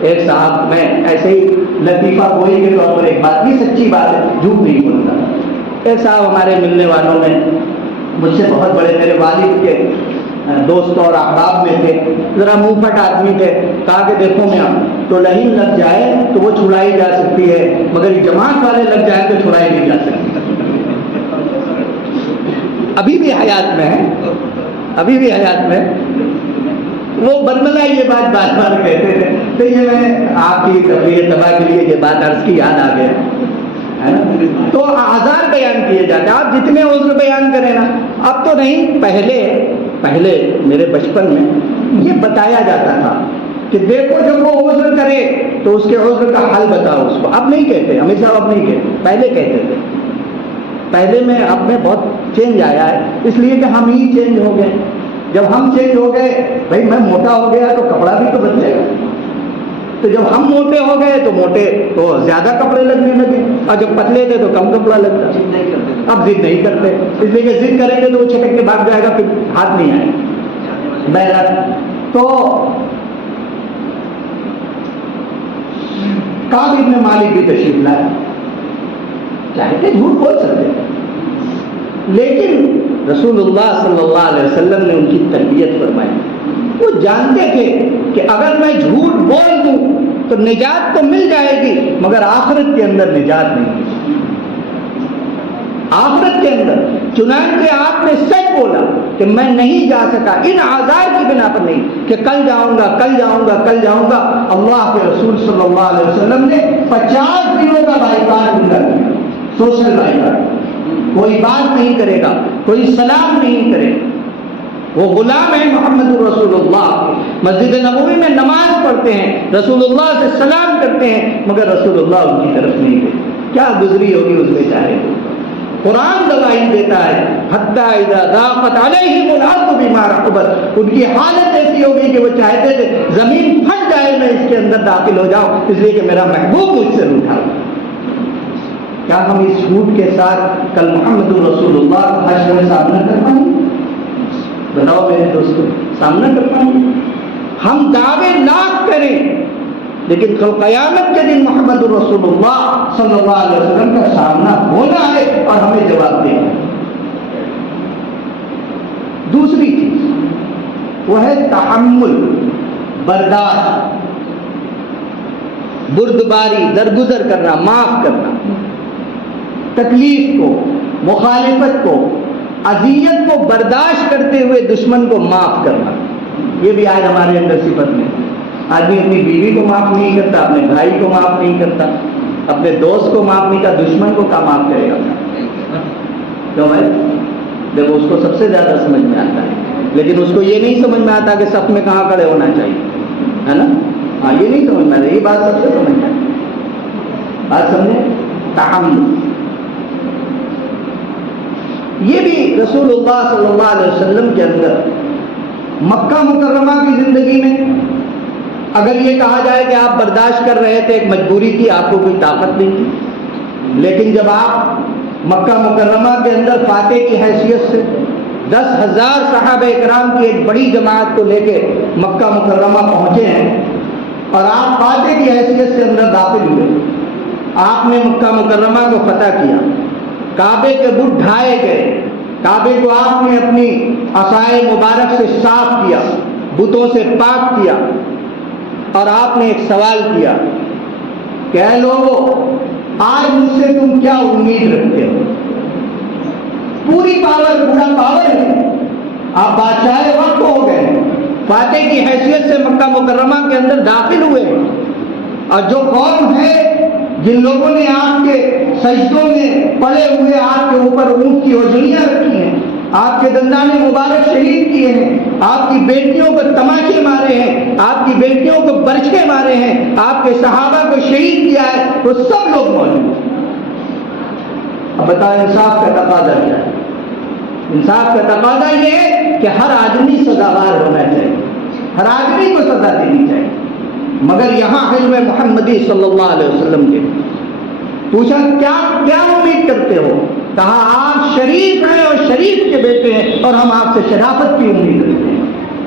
ایک صاحب، میں ایسے ہی لطیفہ گوئی کے طور پر ایک بات، یہ سچی بات ہے، جھوٹ نہیں بولتا. ایک صاحب ہمارے ملنے والوں میں مجھ سے بہت بڑے، میرے والد کے دوست اور احباب میں تھے، ذرا منہ پھٹ آدمی تھے. کہا کہ دیکھو میاں، تو لہین لگ جائے تو وہ چھڑائی جا سکتی ہے، مگر جماعت والے لگ جائیں تو چھڑائی نہیں جا سکتی. ابھی بھی حیات میں ہے، ابھی بھی حیات میں. وہ برملا یہ بات بار بار کہتے تھے، تو یہ میں نے آپ کی تبلیغ تباہ کے لیے یہ بات عرض کی، یاد آ گیا ہے نا. تو آزار بیان کیے جاتے ہیں، آپ جتنے عذر بیان کریں نا. اب تو نہیں، پہلے میرے بچپن میں یہ بتایا جاتا تھا کہ دیکھو جب وہ عذر کرے تو اس کے عذر کا حل بتاؤ اس کو. اب نہیں کہتے، ہمیشہ اب نہیں کہتے، پہلے کہتے تھے. پہلے میں، اب میں بہت چینج آیا ہے، اس لیے کہ ہم ہی چینج ہو گئے. جب ہم چینج ہو گئے، بھائی میں موٹا ہو گیا تو کپڑا بھی تو بچ جائے گا. تو جب ہم موٹے ہو گئے تو موٹے تو زیادہ کپڑے لگنے لگے، اور جب پتلے تھے تو کم کپڑا لگتا. اب ضد نہیں کرتے، اس لیے کہ ضد کریں گے تو وہ چھٹک کے بھاگ جائے گا، پھر ہاتھ نہیں آئے. بہرحال تو کعب ابن مالک بھی تشریف لائے. چاہتے جھوٹ بول سکتے، لیکن رسول اللہ صلی اللہ علیہ وسلم نے ان کی تربیت فرمائی. وہ جانتے تھے کہ اگر میں جھوٹ بول دوں تو نجات تو مل جائے گی، مگر آخرت کے اندر نجات نہیں ہے. آخرت کے اندر چنانچہ آپ نے سچ بولا کہ میں نہیں جا سکا ان آزار کی بنا پر نہیں کہ کل جاؤں گا. اللہ کے رسول صلی اللہ علیہ وسلم نے 50 دنوں کا بائیکاٹ ان کا کیا، سوشل بائیکاٹ. کوئی بات نہیں کرے گا، کوئی سلام نہیں کرے گا. وہ غلام ہے محمد رسول اللہ، مسجد نبوی میں نماز پڑھتے ہیں، رسول اللہ سے سلام کرتے ہیں، مگر رسول اللہ ان کی طرف نہیں گئے. کیا گزری ہوگی اس بیچارے کو. قرآن گواہی دیتا ہے، حتی اذا ضاقت علیہم الارض بما رحبت. ان کی حالت ایسی ہو گئی کہ وہ چاہتے تھے زمین پھٹ جائے، میں اس کے اندر داخل ہو جاؤں، اس لیے کہ میرا محبوب مجھ سے روٹھا. کیا ہم اس جھوٹ کے ساتھ کل محمد رسول اللہ کا حشر میں سامنا کر پائیں گے؟ بتاؤ میرے دوستو، سامنا کر پائیں گے؟ ہم دعوے لاکھ کریں، لیکن کل قیامت کے دن محمد رسول اللہ صلی اللہ علیہ وسلم کا سامنا ہونا ہے اور ہمیں جواب دینا. دوسری چیز وہ ہے تحمل، برداشت، بردباری، درگزر کرنا، معاف کرنا. تکلیف کو، مخالفت کو، اذیت کو برداشت کرتے ہوئے دشمن کو معاف کرنا. یہ بھی آج ہمارے اندر صفت میں. آدمی اپنی بیوی کو معاف نہیں کرتا، اپنے بھائی کو معاف نہیں کرتا، اپنے دوست کو معاف نہیں کرتا، دشمن کو کیا معاف کرے گا؟ کیوں بھائی؟ دیکھو اس کو سب سے زیادہ سمجھ میں آتا ہے، لیکن اس کو یہ نہیں سمجھ میں آتا کہ صف میں کہاں کھڑے ہونا چاہیے، ہے نا. ہاں، یہ نہیں سمجھ میں آتا. یہ بات سب سے سمجھ میں آتی. بات سمجھے؟ تحمل. یہ بھی رسول اللہ صلی اللہ علیہ وسلم کے اندر مکہ مکرمہ کی زندگی میں اگر یہ کہا جائے کہ آپ برداشت کر رہے تھے، ایک مجبوری تھی، آپ کو کوئی طاقت نہیں تھی. لیکن جب آپ مکہ مکرمہ کے اندر فاتح کی حیثیت سے 10,000 صحابہ اکرام کی ایک بڑی جماعت کو لے کے مکہ مکرمہ پہنچے ہیں اور آپ فاتح کی حیثیت سے اندر داخل ہوئے، آپ نے مکہ مکرمہ کو فتح کیا، کعبے کے بت ڈھائے گئے، کعبے کو آپ نے اپنی عصائے مبارک سے صاف کیا، بتوں سے پاک کیا، اور آپ نے ایک سوال کیا کہ اے لوگو، آج مجھ سے تم کیا امید رکھتے ہو؟ پوری پاور، پورا پاور ہے، آپ بادشاہ وقت ہو گئے، فاتح کی حیثیت سے مکہ مکرمہ کے اندر داخل ہوئے، اور جو قوم ہے جن لوگوں نے آپ کے سجدوں میں پڑے ہوئے آپ کے اوپر اونٹ کی اوجڑیاں رکھی ہیں، آپ کے دندان مبارک شہید کیے ہیں، آپ کی بیٹیوں کو تماچے مارے ہیں، آپ کی بیٹیوں کو برچھے مارے ہیں، آپ کے صحابہ کو شہید کیا ہے، وہ سب لوگ موجود ہیں۔ اب بتائیں انصاف کا تقاضا کیا ہے؟ انصاف کا تقاضا یہ ہے کہ ہر آدمی سزاوار ہونا چاہیے، ہر آدمی کو سزا دینی چاہیے، مگر یہاں حلم محمدی صلی اللہ علیہ وسلم کے پوچھا کیا امید کرتے ہو؟ کہا آپ شریف ہیں اور شریف کے بیٹے ہیں اور ہم آپ سے شرافت کی امید کرتے ہیں۔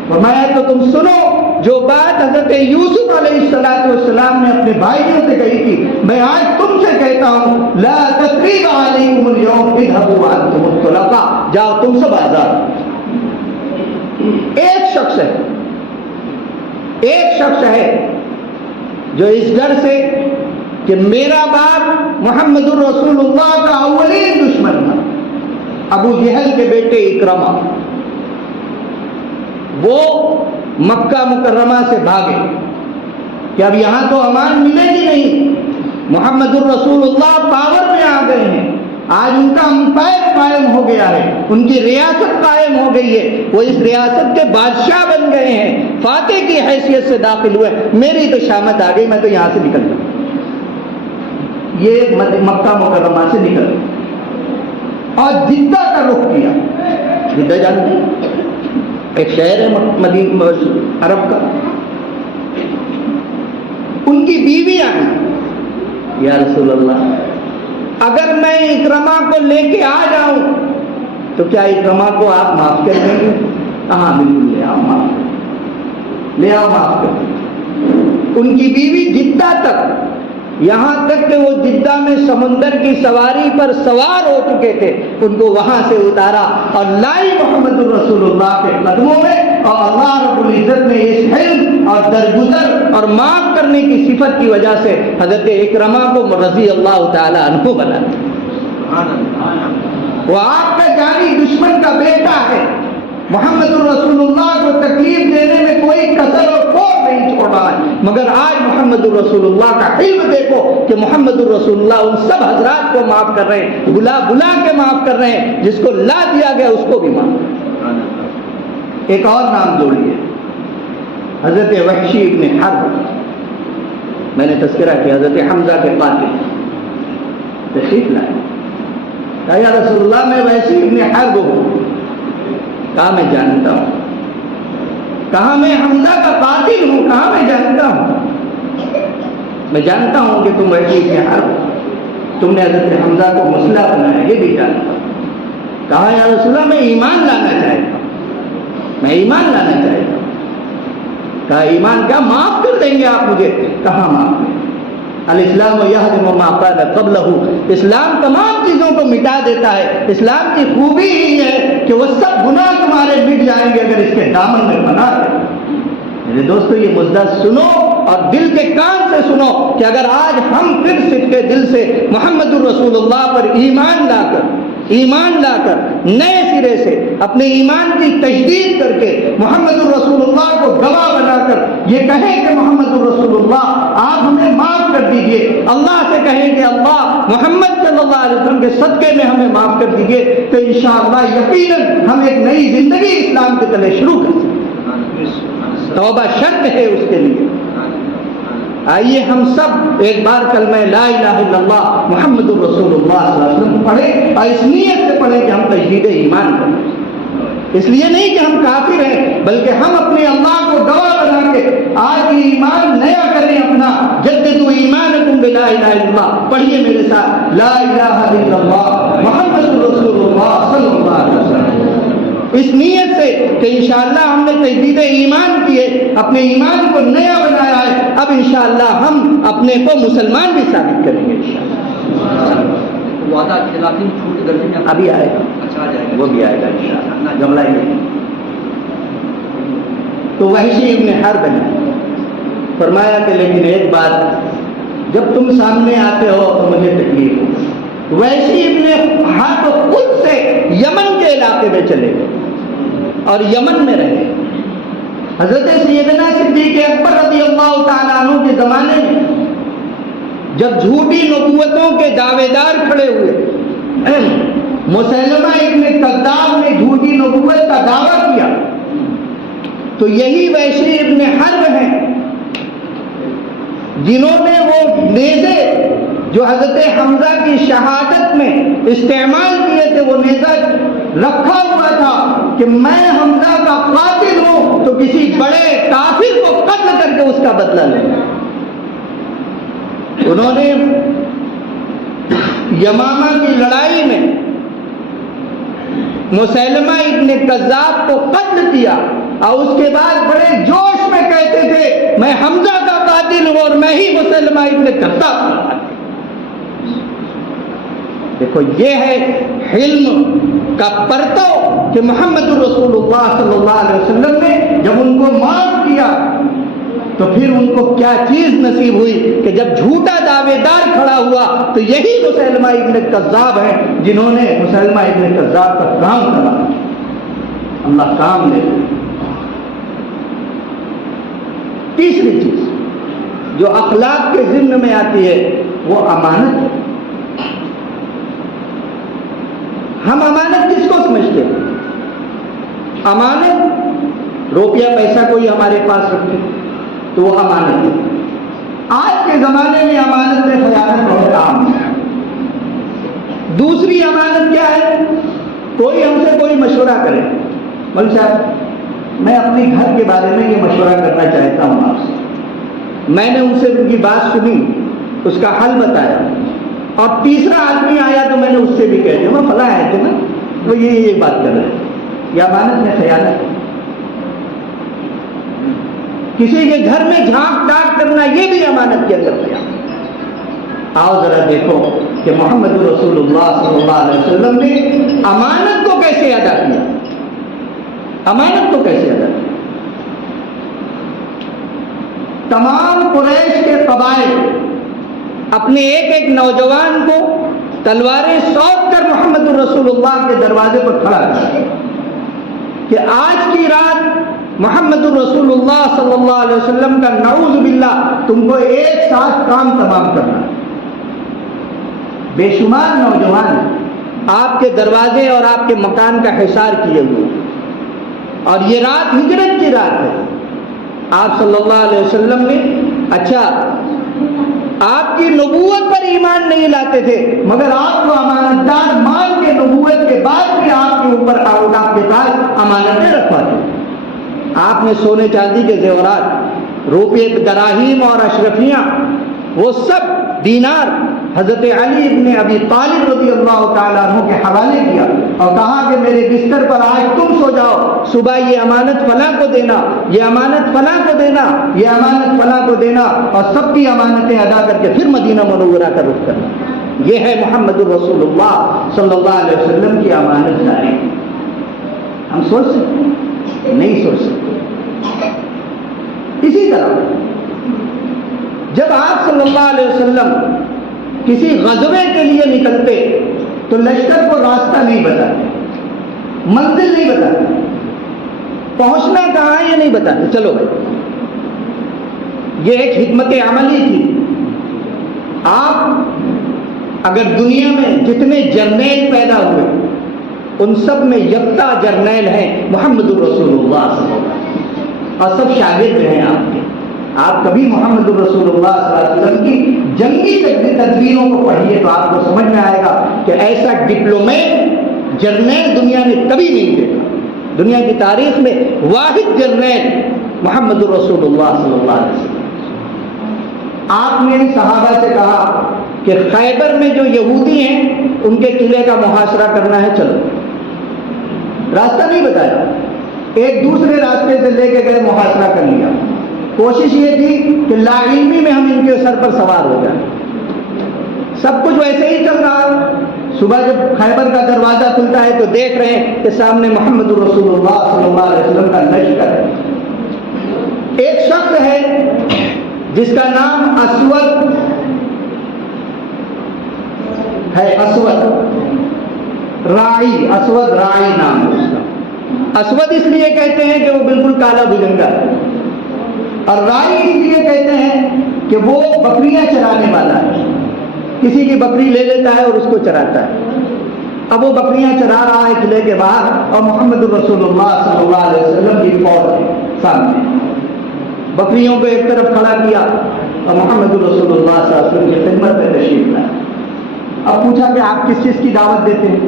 فرمایا تو تم سنو جو بات حضرت یوسف علیہ السلام نے اپنے بھائیوں سے کہی تھی، میں آج تم سے کہتا ہوں لا تثریب علیکم اليوم اذهبوا وانتم الطلقاء، جاؤ تم سب آزاد۔ ایک شخص ہے جو اس ڈر سے کہ میرا باپ محمد الرسول اللہ کا اولین دشمن تھا، ابو جہل کے بیٹے اکرمہ، وہ مکہ مکرمہ سے بھاگے کہ اب یہاں تو امان ملے گی نہیں، محمد الرسول اللہ پاور میں آ گئے ہیں، آج ان کا امپائر قائم ہو گیا ہے، ان کی ریاست قائم ہو گئی ہے، وہ اس ریاست کے بادشاہ بن گئے ہیں، فاتح کی حیثیت سے داخل ہوئے، میری تو شامت آ گئی، میں تو یہاں سے نکل گیا۔ یہ مکہ مکرمہ سے نکل گیا اور جدہ کا رخ کیا۔ جدہ جانتے ہیں؟ ایک شہر ہے مدینہ عرب کا۔ ان کی بیوی آئی، یا رسول اللہ اگر میں اکرمہ کو لے کے آ جاؤں تو کیا اکرمہ کو آپ معاف کر دیں گے؟ ہاں بالکل لے آؤ، معاف کر لے آؤ، معاف کر دیں۔ ان کی بیوی جدہ تک، یہاں تک کہ وہ جدہ میں سمندر کی سواری پر سوار ہو چکے تھے، ان کو وہاں سے اتارا اور لائی محمد الرسول اللہ کے قدموں میں، اور اللہ رب العزت نے اس حلم اور درگزر اور معاف کرنے کی صفت کی وجہ سے حضرت اکرمہ کو رضی اللہ تعالی عنہ بنا دیا۔ وہ آپ کا جانی دشمن کا بیٹا ہے، محمد الرسول اللہ کو تکلیف دینے میں کوئی کسر اور کھوٹ نہیں چھوڑا ہے، مگر آج محمد الرسول اللہ کا حلم دیکھو کہ محمد الرسول اللہ ان سب حضرات کو معاف کر رہے ہیں، بلا بلا کے معاف کر رہے ہیں، جس کو لا دیا گیا اس کو بھی معاف۔ ایک اور نام جوڑیے، حضرت وحشی ابن حرب، میں نے تذکرہ کیا حضرت حمزہ کے قاتل، تشریف لائے، کہا یا رسول اللہ میں وحشی ابن حرب ہوں۔ کہا میں جانتا ہوں۔ کہا میں حمزہ کا قاتل ہوں۔ کہا میں جانتا ہوں، میں جانتا ہوں کہ تم وحشی ابن حرب، تم نے حضرت حمزہ کو مسلح بنایا، یہ بھی جانتا ہوں۔ کہا یا رسول اللہ میں ایمان لانا چاہتا ہوں، میں ایمان لانا چاہتا ہوں۔ کہا ایمان کیا معاف کر دیں گے آپ مجھے؟ کہا معاف کر۔ الاسلام یہدم ما کان قبلہ، اسلام تمام چیزوں کو مٹا دیتا ہے۔ اسلام کی خوبی ہی ہے کہ وہ سب گناہ تمہارے مٹ جائیں گے اگر اس کے دامن میں پناہ رہے۔ میرے دوستو یہ مدعا سنو اور دل کے کان سے سنو کہ اگر آج ہم پھر صدقے دل سے محمد الرسول اللہ پر ایمان لا کر نئے سرے سے اپنے ایمان کی تجدید کر کے محمد الرسول اللہ کو گواہ بنا کر یہ کہیں کہ محمد الرسول اللہ آپ ہمیں معاف کر دیجئے، اللہ سے کہیں کہ اللہ محمد صلی اللہ علیہ وسلم کے صدقے میں ہمیں معاف کر دیجئے، تو انشاءاللہ یقیناً ہم ایک نئی زندگی اسلام کے تلے شروع کر سکتے ہیں۔ توبہ شرط ہے اس کے لیے۔ آئیے ہم سب ایک بار کلمہ لا الہ الا اللہ محمد الرسول اللہ صلی اللہ علیہ وسلم پڑھیں، اور اس نیت سے پڑھیں کہ ہم تجدید ایمان کریں، اس لیے نہیں کہ ہم کافر ہیں، بلکہ ہم اپنے اللہ کو گواہ بنا کے آج ایمان نیا کریں اپنا۔ جددوا ایمانکم بلا الہ الا اللہ، پڑھیے میرے ساتھ لا الہ الا اللہ محمد الرسول اللہ صلی اللہ علیہ وسلم، اس نیت سے کہ انشاءاللہ ہم نے تجدید ایمان کیے، اپنے ایمان کو نیا بنایا ہے، اب انشاءاللہ ہم اپنے کو مسلمان بھی ثابت کریں گے انشاءاللہ۔ وعدہ خلافی چھوٹ درجے میں ابھی آئے گا، اچھا آ جائے گا، وہ بھی آئے گا انشاءاللہ، جملہ ہی۔ تو وحشی ابن حرب نے فرمایا کہ لیکن ایک بات، جب تم سامنے آتے ہو تو مجھے تکلیف ہو۔ وحشی ابن حرب خود سے یمن کے علاقے میں چلے گئے اور یمن میں رہے۔ حضرت سیدنا صدیق اکبر رضی اللہ تعالیٰ عنہ کے زمانے میں جب جھوٹی نبوتوں کے دعوے دار کھڑے ہوئے، مسلمہ ابن کذاب نے جھوٹی تو یہی وحشی ابن حرب ہیں جنہوں نے وہ نیزے جو حضرت حمزہ کی شہادت میں استعمال کیے تھے، وہ نیزہ رکھا ہوا تھا کہ میں حمزہ کا قاتل ہوں تو کسی بڑے کافر کو قتل کر کے اس کا بدلہ لوں. انہوں نے یمامہ کی لڑائی میں مسیلمہ ابن کذاب کو قتل کیا اور اس کے بعد بڑے جوش میں کہتے تھے میں حمزہ کا قاتل ہوں اور میں ہی مسیلمہ ابن کذاب کا قاتل. دیکھو یہ ہے حلم کا پرتو کہ محمد رسول اللہ صلی اللہ علیہ وسلم نے جب ان کو معاف کیا تو پھر ان کو کیا چیز نصیب ہوئی کہ جب جھوٹا دعوے دار کھڑا ہوا تو یہی مسیلمہ ابن کذاب ہیں جنہوں نے مسیلمہ ابن کذاب کا کام کرا. اللہ کام لے. تیسری چیز جو اخلاق کے ضمن میں آتی ہے وہ امانت ہے. ہم امانت کس کو سمجھتے ہیں؟ امانت روپیہ پیسہ کوئی ہمارے پاس رکھے تو وہ امانت ہے. آج کے زمانے میں امانت میں خیانت بہت عام ہے. دوسری امانت کیا ہے؟ کوئی ہم سے کوئی مشورہ کرے، مول صاحب میں اپنے گھر کے بارے میں یہ مشورہ کرنا چاہتا ہوں آپ سے. میں نے ان سے ان کی بات سنی، اس کا حل بتایا، اور تیسرا آدمی آیا تو میں نے اس سے بھی کہہ دیا وہ فلاں آئے تھے نا وہ یہ بات کر رہے ہیں. یہ امانت میں خیانت ہے. کسی کے گھر میں جھانک ڈاک کرنا یہ بھی امانت کے اندر کیا. آؤ ذرا دیکھو کہ محمد رسول اللہ صلی اللہ علیہ وسلم نے امانت کو کیسے ادا کیا. امانت کو کیسے ادا کیا. تمام قریش کے قبائل اپنے ایک ایک نوجوان کو تلواریں سونپ کر محمد رسول اللہ کے دروازے پر کھڑا کیا کہ آج کی رات محمد رسول اللہ صلی اللہ علیہ وسلم کا نعوذ باللہ تم کو ایک ساتھ کام تمام کرنا. بے شمار نوجوان آپ کے دروازے اور آپ کے مکان کا حصار کیے ہوئے، اور یہ رات ہجرت کی رات ہے. آپ صلی اللہ علیہ وسلم نے اچھا آپ کی نبوت پر ایمان نہیں لاتے تھے مگر آپ کو امانت دار مان کے نبوت کے بعد بھی آپ کے اوپر آپ کے پاس امانتیں رکھواتے. آپ نے سونے چاندی کے زیورات، روپے دراہیم اور اشرفیاں، وہ سب دینار حضرت علی ابن ابی طالب رضی اللہ تعالیٰ عنہ کے حوالے کیا اور کہا کہ میرے بستر پر آج تم سو جاؤ، صبح یہ امانت فلاں کو دینا، یہ امانت فلاں کو دینا، یہ امانت فلاں کو دینا، اور سب کی امانتیں ادا کر کے پھر مدینہ منورہ کا رخ کرنا. یہ ہے محمد رسول اللہ صلی اللہ علیہ وسلم کی امانت داری. ہم سوچ سکتے ہیں؟ نہیں سوچ سکتے. اسی طرح جب آپ صلی اللہ علیہ وسلم کسی غزوے کے لیے نکلتے تو لشکر کو راستہ نہیں بتاتے، منزل نہیں بتاتے، پہنچنا کہاں ہے یہ نہیں بتاتے. چلو بھائی، یہ ایک حکمت عملی تھی. آپ اگر دنیا میں جتنے جرنیل پیدا ہوئے ان سب میں یکتا جرنیل ہیں محمد رسول اللہ صلی اللہ علیہ وسلم، اور سب شاگرد ہیں آپ کے. آپ کبھی محمد رسول اللہ صلی اللہ علیہ وسلم کی جنگی تدبیروں کو پڑھیے تو آپ کو سمجھ میں آئے گا کہ ایسا ڈپلومیٹ جرنیل دنیا نے کبھی نہیں دیکھا. دنیا کی تاریخ میں واحد جرنیل محمد رسول اللہ صلی اللہ علیہ وسلم. آپ نے صحابہ سے کہا کہ خیبر میں جو یہودی ہیں ان کے قلعے کا محاصرہ کرنا ہے، چلو. راستہ نہیں بتایا، ایک دوسرے راستے سے لے کے گئے، محاصرہ کر لیا. کوشش یہ تھی کہ لا علمی میں ہم ان کے سر پر سوار ہو جائیں. سب کچھ ویسے ہی چل رہا ہے. صبح جب خیبر کا دروازہ کھلتا ہے تو دیکھ رہے ہیں کہ سامنے محمد رسول اللہ صلی اللہ علیہ وسلم کا لشکر ہے. ایک شخص ہے جس کا نام اسود ہے، اسود رائی نام ہے اس کا. اسود اس لیے کہتے ہیں کہ وہ بالکل کالا بھجنگا ہے، اور رائی اس لیے کہتے ہیں کہ وہ بکریاں چرانے والا ہے. کسی کی بکری لے لیتا ہے اور اس کو چراتا ہے. اب وہ بکریاں چرا رہا ہے قلعے کے باہر اور محمد رسول اللہ صلی اللہ علیہ وسلم کی فوج ہے سامنے. بکریوں کو ایک طرف کھڑا کیا اور محمد رسول اللہ صلی اللہ علیہ وسلم کی خدمت میں تشریف لائے. اب پوچھا کہ آپ کس چیز کی دعوت دیتے ہیں؟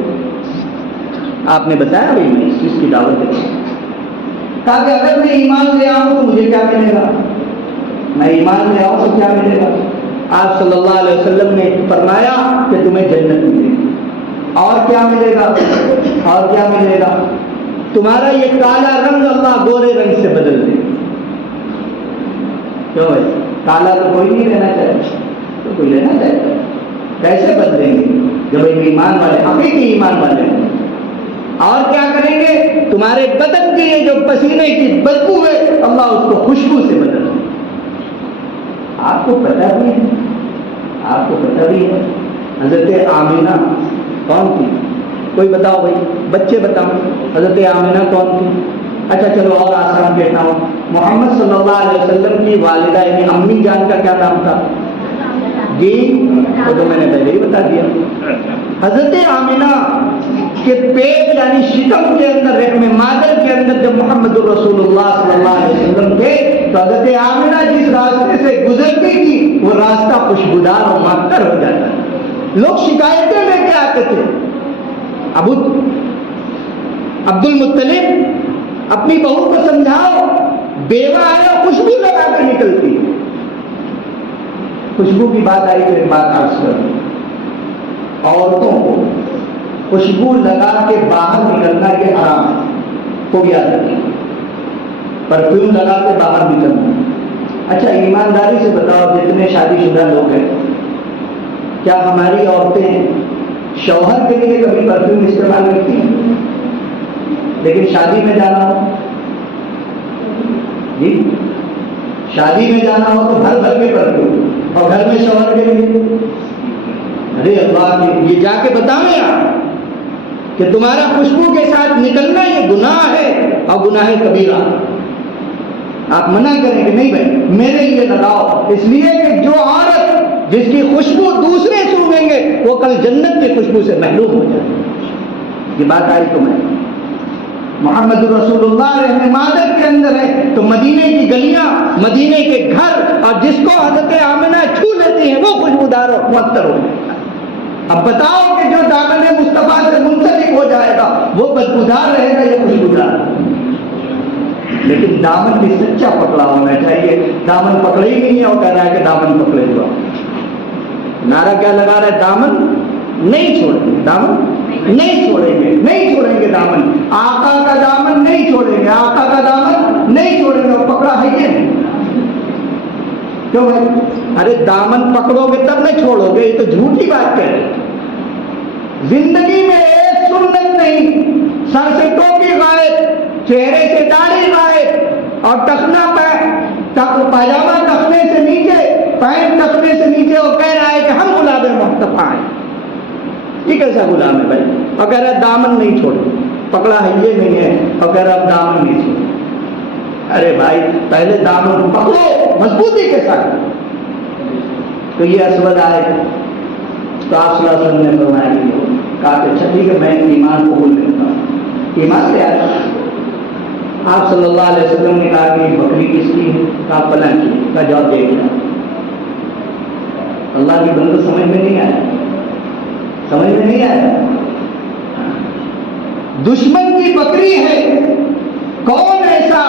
آپ نے بتایا بھائی میں اس چیز کی دعوت دیتا ہوں. کہا کہ اگر میں ایمان لے آؤں تو مجھے کیا ملے گا؟ میں ایمان لے آؤں تو کیا ملے گا؟ آپ صلی اللہ علیہ وسلم نے فرمایا کہ تمہیں جنت ملے گی. اور کیا ملے گا؟ اور کیا ملے گا؟ تمہارا یہ کالا رنگ اللہ گورے رنگ سے بدل دے. کیوں بھائی؟ کالا تو کوئی نہیں لینا چاہیے، تو کوئی لینا چاہیے. کیسے بدلیں گے جب ایمان والے حقیقی ایمان والے ہیں؟ اور کیا کریں گے؟ تمہارے بدن کی یہ جو پسینے کی بدبو ہے اللہ اس کو خوشبو سے بدل دے. آپ کو پتہ بھی ہے، آپ کو پتہ بھی ہے حضرت آمینہ کون تھی؟ کوئی بتاؤ بھائی، بچے بتاؤ حضرت آمینہ کون تھی؟ اچھا چلو اور آسان کہتا ہوں، محمد صلی اللہ علیہ وسلم کی والدہ یعنی امی جان کا کیا نام تھا؟ جی وہ تو میں نے پہلے ہی بتا دیا. حضرت آمینہ کے پیٹ یعنی شکم کے اندر رحم مادر کے اندر جب محمد رسول اللہ صلی اللہ علیہ وسلم تھے تو حضرت آمینہ جس راستے سے گزرتی تھی وہ راستہ خوشبودار اور معطر ہو جاتا ہے. لوگ شکایتیں لے کے آتے تھے. عبد المطلب اپنی بہو کو سمجھاؤ، بیوہ آیا خوشبو لگا کے نکلتی. خوشبو کی بات آئی تو ایک بات عرض کروں، عورتوں کو خوشبو لگا کے باہر نکلنا یہ حرام ہے، کو بھی یاد رکھیں. پرفیوم لگا کے باہر نکلنا. اچھا ایمانداری سے بتاؤ جتنے شادی شدہ لوگ ہیں کیا ہماری عورتیں شوہر کے لیے کبھی پرفیوم استعمال کرتی ہیں؟ لیکن شادی میں جانا ہو جی شادی میں جانا ہو تو گھر کے پرفیوم اور گھر میں شوہر کے لیے. ارے اللہ کی یہ جا کے بتائیں آپ کہ تمہارا خوشبو کے ساتھ نکلنا یہ گناہ ہے اور گناہ کبیرہ. آپ منع کریں کہ نہیں بھائی میرے لیے لگاؤ، اس لیے کہ جو عورت جس کی خوشبو دوسرے سونگیں گے وہ کل جنت کی خوشبو سے محروم ہو جائے. یہ بات آئی تو میں محمد رسول اللہ رحم مادر کے اندر ہے تو مدینے کی گلیاں، مدینے کے گھر اور جس کو حضرت آمنہ چھو لیتی ہیں وہ خوشبودار اور معطر ہو جائے. اب بتاؤ کہ جو دامن مصطفیٰ سے منسلک ہو جائے گا وہ بدبودار رہے گا یا خوشبودار؟ لیکن دامن بھی سچا پکڑا ہونا چاہیے. دامن پکڑے ہی نہیں ہے اور کہہ رہا ہے کہ دامن پکڑے ہوا. نعرہ کیا لگا رہا ہے؟ دامن نہیں چھوڑیں گے، دامن نہیں چھوڑیں گے، نہیں چھوڑیں گے دامن. آقا کا دامن نہیں چھوڑیں گے، آقا کا دامن نہیں چھوڑیں گے. اور پکڑا ہے یہ کیوں بھائی؟ ارے دامن پکڑو گے تب نہ چھوڑو گے، یہ تو جھوٹی بات کہہ رہے. زندگی میں ایک سنت نہیں، سر سے ٹوپی غائب، چہرے سے داڑھی غائب اور ٹخنا پاجامہ ٹخنے سے نیچے، پینٹ ٹخنے سے نیچے. وہ کہہ رہا ہے کہ ہم غلام مصطفیٰ ہیں. یہ کیسا غلام ہے بھائی؟ اور کہہ رہا ہے دامن نہیں چھوڑو، پکڑا ہے یہ نہیں ہے اور کہہ رہا ہے دامن نہیں چھوڑو. ارے بھائی پہلے دامن پکڑو مضبوطی کے ساتھ. تو یہ اسود آئے تو آپ صلی اللہ علیہ وسلم نے فرمایا کہا کہ اچھا ٹھیک ہے میں ایمان قبول کرتا ہوں. ایمان سے آیا. آپ صلی اللہ علیہ وسلم نے کہا کہ بکری کس کی ہے؟ کہا فلاں کی. کا جواب دے دیا. اللہ کی بندہ سمجھ میں نہیں آیا، سمجھ میں نہیں آیا. دشمن کی بکری ہے. کون ایسا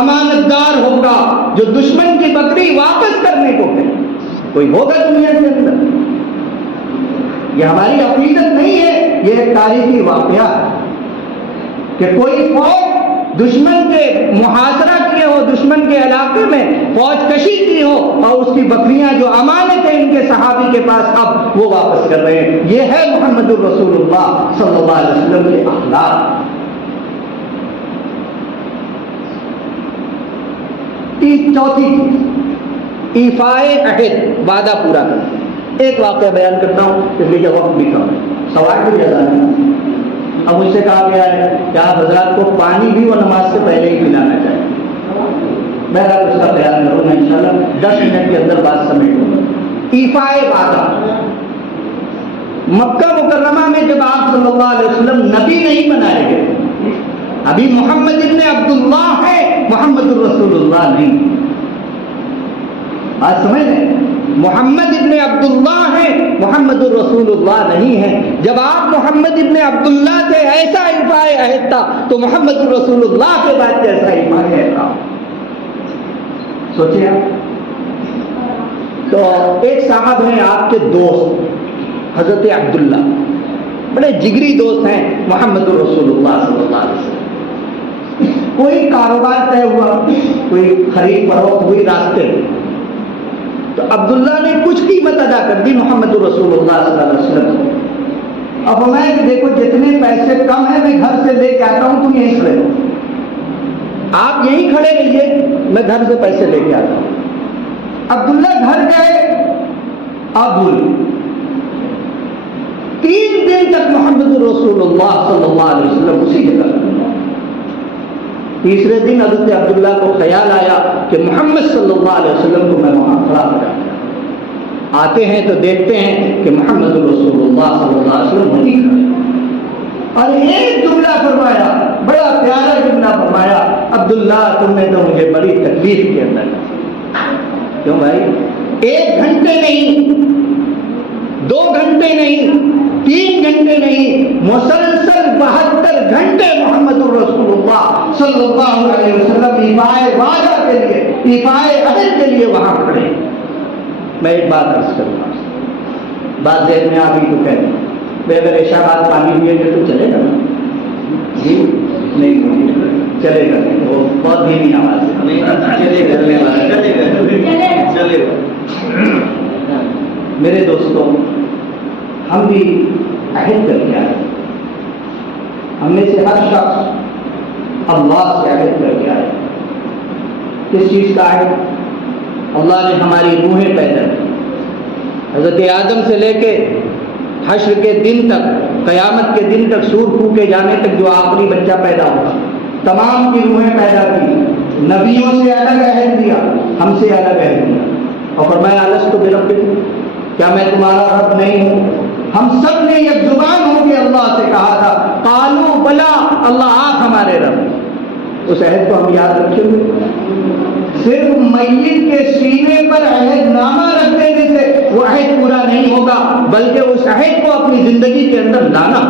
امانت دار ہوگا جو دشمن کی بکری واپس کرنے کو کہے؟ کوئی ہوگا دنیا کے اندر؟ یہ ہماری عقیدت نہیں ہے، یہ ایک تاریخی واقعہ ہے کہ کوئی فوج دشمن کے محاصرہ کیے ہو، دشمن کے علاقے میں فوج کشی کی ہو اور اس کی بکریاں جو امانت ہے ان کے صحابی کے پاس اب وہ واپس کر رہے ہیں. یہ ہے محمد الرسول اللہ صلی اللہ علیہ وسلم کے اخلاق. چوتھی ایفائے عہد، وعدہ پورا کرنا. ایک واقعہ بیان کرتا ہوں اس لیے کہ وقت بھی کم ہے، سوال بھی زیادہ ہے. اب مجھ سے کہا گیا ہے کہ آپ حضرات کو پانی بھی وہ نماز سے پہلے ہی پلانا چاہیے. بہرحال اس کا خیال کروں گا انشاءاللہ 10 منٹ کے اندر بات سمیٹ دوں گا. ایفائے وعدہ، مکہ مکرمہ میں جب آپ صلی اللہ علیہ وسلم نبی نہیں بنائے گئے، ابھی محمد ابن عبداللہ ہے، محمد الرسول اللہ نہیں. بات سمجھ لیں، محمد ابن عبداللہ ہے، محمد الرسول اللہ نہیں ہے. جب آپ محمد ابن عبداللہ تھے ایسا ایفائے عہد تھا، تو محمد الرسول اللہ کے بعد کیسا ایفائے عہد تھا؟ سوچیں آپ. تو ایک صاحب ہیں آپ کے دوست حضرت عبداللہ، بڑے جگری دوست ہیں محمد الرسول اللہ صلی اللہ علیہ وسلم. کوئی کاروبار طے ہوا، کوئی خرید فروخت ہوئی راستے میں، تو عبداللہ نے کچھ قیمت ادا کر دی محمد الرسول اللہ صلی اللہ علیہ وسلم کو. اب فرمایا کہ دیکھو جتنے پیسے کم ہیں میں گھر سے لے کے آتا ہوں، تم یہیں کھڑے ہو، آپ یہیں کھڑے رہیے، میں گھر سے پیسے لے کے آتا ہوں. عبداللہ گھر گئے، آپ بھول 3 دن تک محمد الرسول اللہ صلی اللہ علیہ وسلم اسی جگہ. تیسرے دن حضرت عبداللہ کو خیال آیا کہ محمد صلی اللہ علیہ وسلم کو میں وہاں کھڑا کراتا. آتے ہیں تو دیکھتے ہیں کہ محمد رسول اللہ صلی اللہ علیہ وسلم وہیں کھڑے، اور ایک جملہ فرمایا، بڑا پیارا جملہ فرمایا، عبداللہ تم نے تو مجھے بڑی تکلیف کے اندر. کیوں بھائی؟ 1 گھنٹے نہیں، 2 گھنٹے نہیں، 3 گھنٹے نہیں، مسلسل 72 گھنٹے محمد الرسول اللہ صلی اللہ علیہ وسلم ایفائے وعدہ کے لیے، ایفائے عہد کے لیے وہاں کھڑے. میں ایک بات عرض کروں گا، بات ذہن میں آپ ہی کو کہہ دوں، میں اگر عشاء بعد پانی پیے گے تو چلے گا نا؟ جی نہیں چلے گا، وہ بہت دھیمی آواز ہے. میرے دوستوں، ہم بھی عہد کر کے آئے، ہم میں سے ہر شخص اللہ سے عہد کر کے آئے. کس چیز کا عہد؟ اللہ نے ہماری روحیں پیدا کی، حضرت آدم سے لے کے حشر کے دن تک، قیامت کے دن تک، سور پھونکے جانے تک جو آخری بچہ پیدا ہوگا، تمام کی روحیں پیدا کی، نبیوں سے الگ عہد دیا، ہم سے الگ عہد دیا، اور فرمایا الست بربکم، کیا میں تمہارا رب نہیں ہوں؟ ہم سب نے ایک زبان ہو کے اللہ سے کہا تھا، قالوا بلا، اللہ آپ ہمارے رب. اس عہد کو ہم یاد رکھے ہوئے. صرف میت کے سینے پر عہد نامہ رکھ دینے سے وہ عہد پورا نہیں ہوگا، بلکہ اس عہد کو اپنی زندگی کے اندر لانا.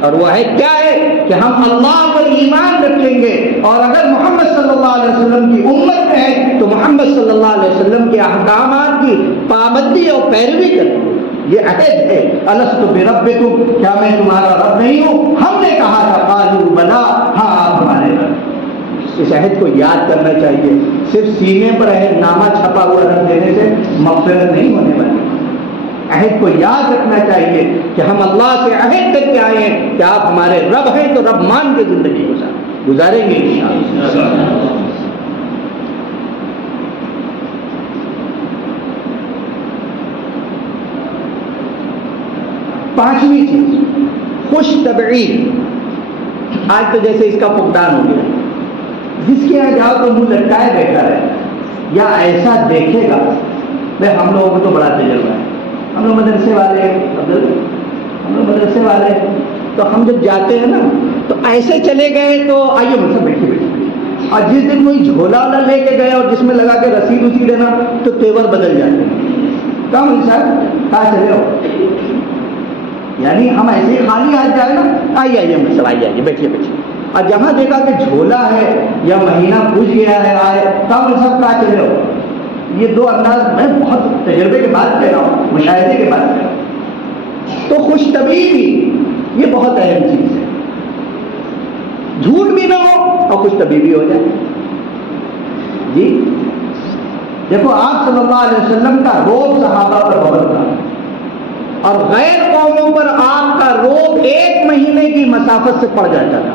اور وہ عہد کیا ہے؟ کہ ہم اللہ پر ایمان رکھیں گے، اور اگر محمد صلی اللہ علیہ وسلم کی امت میں ہے تو محمد صلی اللہ علیہ وسلم کے احکامات کی پابندی اور پیروی کریں. یہ عہد ہے. الست بربکم، کیا میں تمہارا رب نہیں ہوں؟ ہم نے کہا تھا قالوا بلا، ہاں آپ ہمارے رب. اس عہد کو یاد کرنا چاہیے. صرف سینے پر عہد نامہ چھپا ہوا رکھ دینے سے مغفرت نہیں ہونے والی. عہد کو یاد رکھنا چاہیے کہ ہم اللہ سے عہد کر کے آئے ہیں کہ آپ ہمارے رب ہیں، تو رب مان کے زندگی گزاریں گے انشاءاللہ. پانچویں چیز، خوش طبعی. آج تو جیسے اس کا فقدان ہو گیا، جس کے یہاں جاؤ تو منہ لٹکائے بیٹھا رہے یا ایسا دیکھے گا. بھائی ہم لوگوں کو تو بڑا تجربہ ہے، ہم لوگ مدرسے والے تو ہم جب جاتے ہیں نا تو ایسے چلے گئے تو آئیے مجھ سے بیٹھے، اور جس دن کوئی جھولا والا لے کے گئے اور جس میں لگا کے رسید لینا تو تیور بدل جاتے ہیں. کہاں مجھ صاحب کہاں چلے ہو؟ یعنی ہم ایسے ہی خالی ہاتھ جائے نا، آئیے مجھ سے آئیے بیٹھیے. اور جہاں دیکھا کہ جھولا ہے یا مہینہ پوچھ گیا ہے آئے، کہاں مجھ صاحب کہاں چلے ہو؟ یہ 2 انداز میں بہت تجربے کے بعد کہہ رہا ہوں، مشاہدے کے بعد کہہ رہا ہوں. تو خوش طبیعی یہ بہت اہم چیز ہے. جھوٹ بھی نہ ہو اور خوش طبیعی ہو جائے. جی دیکھو، آپ صلی اللہ علیہ وسلم کا روب صحابہ پر بہت تھا، اور غیر قوموں پر آپ کا روب 1 مہینے کی مسافت سے پڑ جاتا تھا.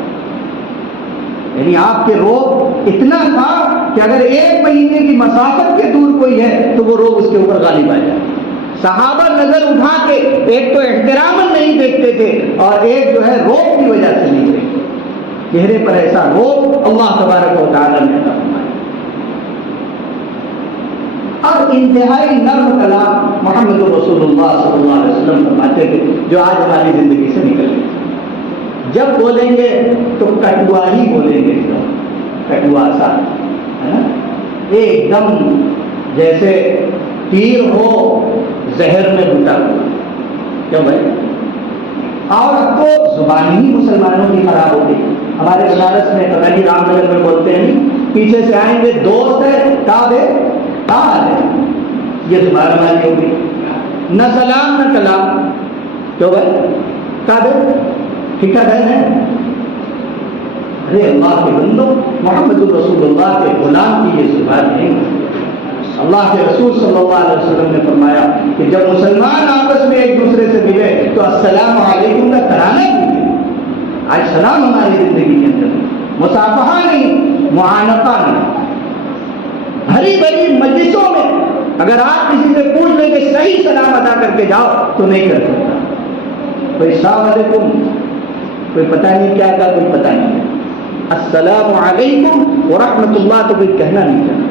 یعنی آپ کے روب اتنا تھا کہ اگر 1 مہینے کی مسافت کے دور کوئی ہے تو وہ روب اس کے اوپر غالب آ جائے. صحابہ نظر اٹھا کے ایک تو احتراماً نہیں دیکھتے تھے، اور ایک جو ہے روب کی وجہ سے نہیں دیکھتے. چہرے پر ایسا روب اللہ تبارک و تعالی نے عطا فرمایا. اور انتہائی نرم کلام محمد رسول اللہ صلی اللہ علیہ وسلم فرماتے تھے جو آج ہماری زندگی سے نکل گئے. جب بولیں گے تو کٹوا ہی بولیں گے, کٹوا سا ہے نا, ایک دم جیسے تیر ہو زہر میں گھٹا ہوا. کیوں بھائی؟ اور اب تو زبان ہی مسلمانوں کی خراب ہوتی. ہمارے بنارس میں پتہ نہیں رام نگر میں بولتے ہیں پیچھے سے آئیں گے دوست ہے کہاں ہے کہاں ہے, یہ زبان ہماری ہوگی. نہ سلام نہ کلام. کیوں بھائی کہاں ہے ٹھیک ٹھاک ہے. ارے اللہ کے بندو, محمد الرسول اللہ کے غلام کی یہ زبان نہیں. اللہ کے رسول صلی اللہ علیہ وسلم نے فرمایا کہ جب مسلمان آپس میں ایک دوسرے سے ملے تو السلام علیکم کا ترانا پوچھے. آج سلام ہماری زندگی کے اندر مصافحہ نہیں, معانقہ نہیں. بھری بھری مجلسوں میں اگر آپ کسی سے پوچھ لیں کہ صحیح سلام ادا کر کے جاؤ تو نہیں کر سکتا. کوئی السلام علیکم, کوئی پتہ نہیں کیا تھا, کوئی پتہ نہیں. السلام علیکم ورحمۃ اللہ تو کوئی کہنا نہیں چاہتا.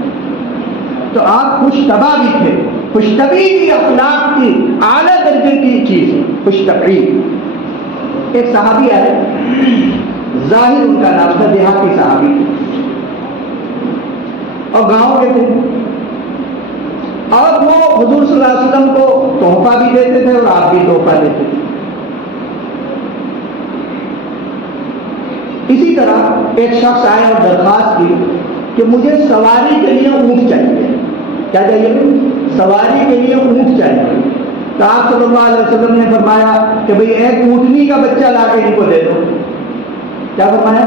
تو آپ خوش طبع بھی تھے. خوش طبعی کی اخلاق کی اعلیٰ درجے کی چیز ہے خوش طبعی. ایک صحابی آئے, ظاہر ان کا نام تھا, دیہاتی صحابی اور گاؤں کے تھے, اور وہ حضور صلی اللہ علیہ وسلم کو تحفہ بھی دیتے تھے اور آپ بھی تحفہ دیتے تھے. اسی طرح ایک شخص آیا اور درخواست کی کہ مجھے سواری کے لیے اونٹ چاہیے. کیا چاہیے؟ سواری کے لیے اونٹ چاہیے. تو آپ صلی اللہ علیہ وسلم نے فرمایا کہ بھئی ایک اونٹنی کا بچہ لا کے ان کو دے دو. کیا فرمایا؟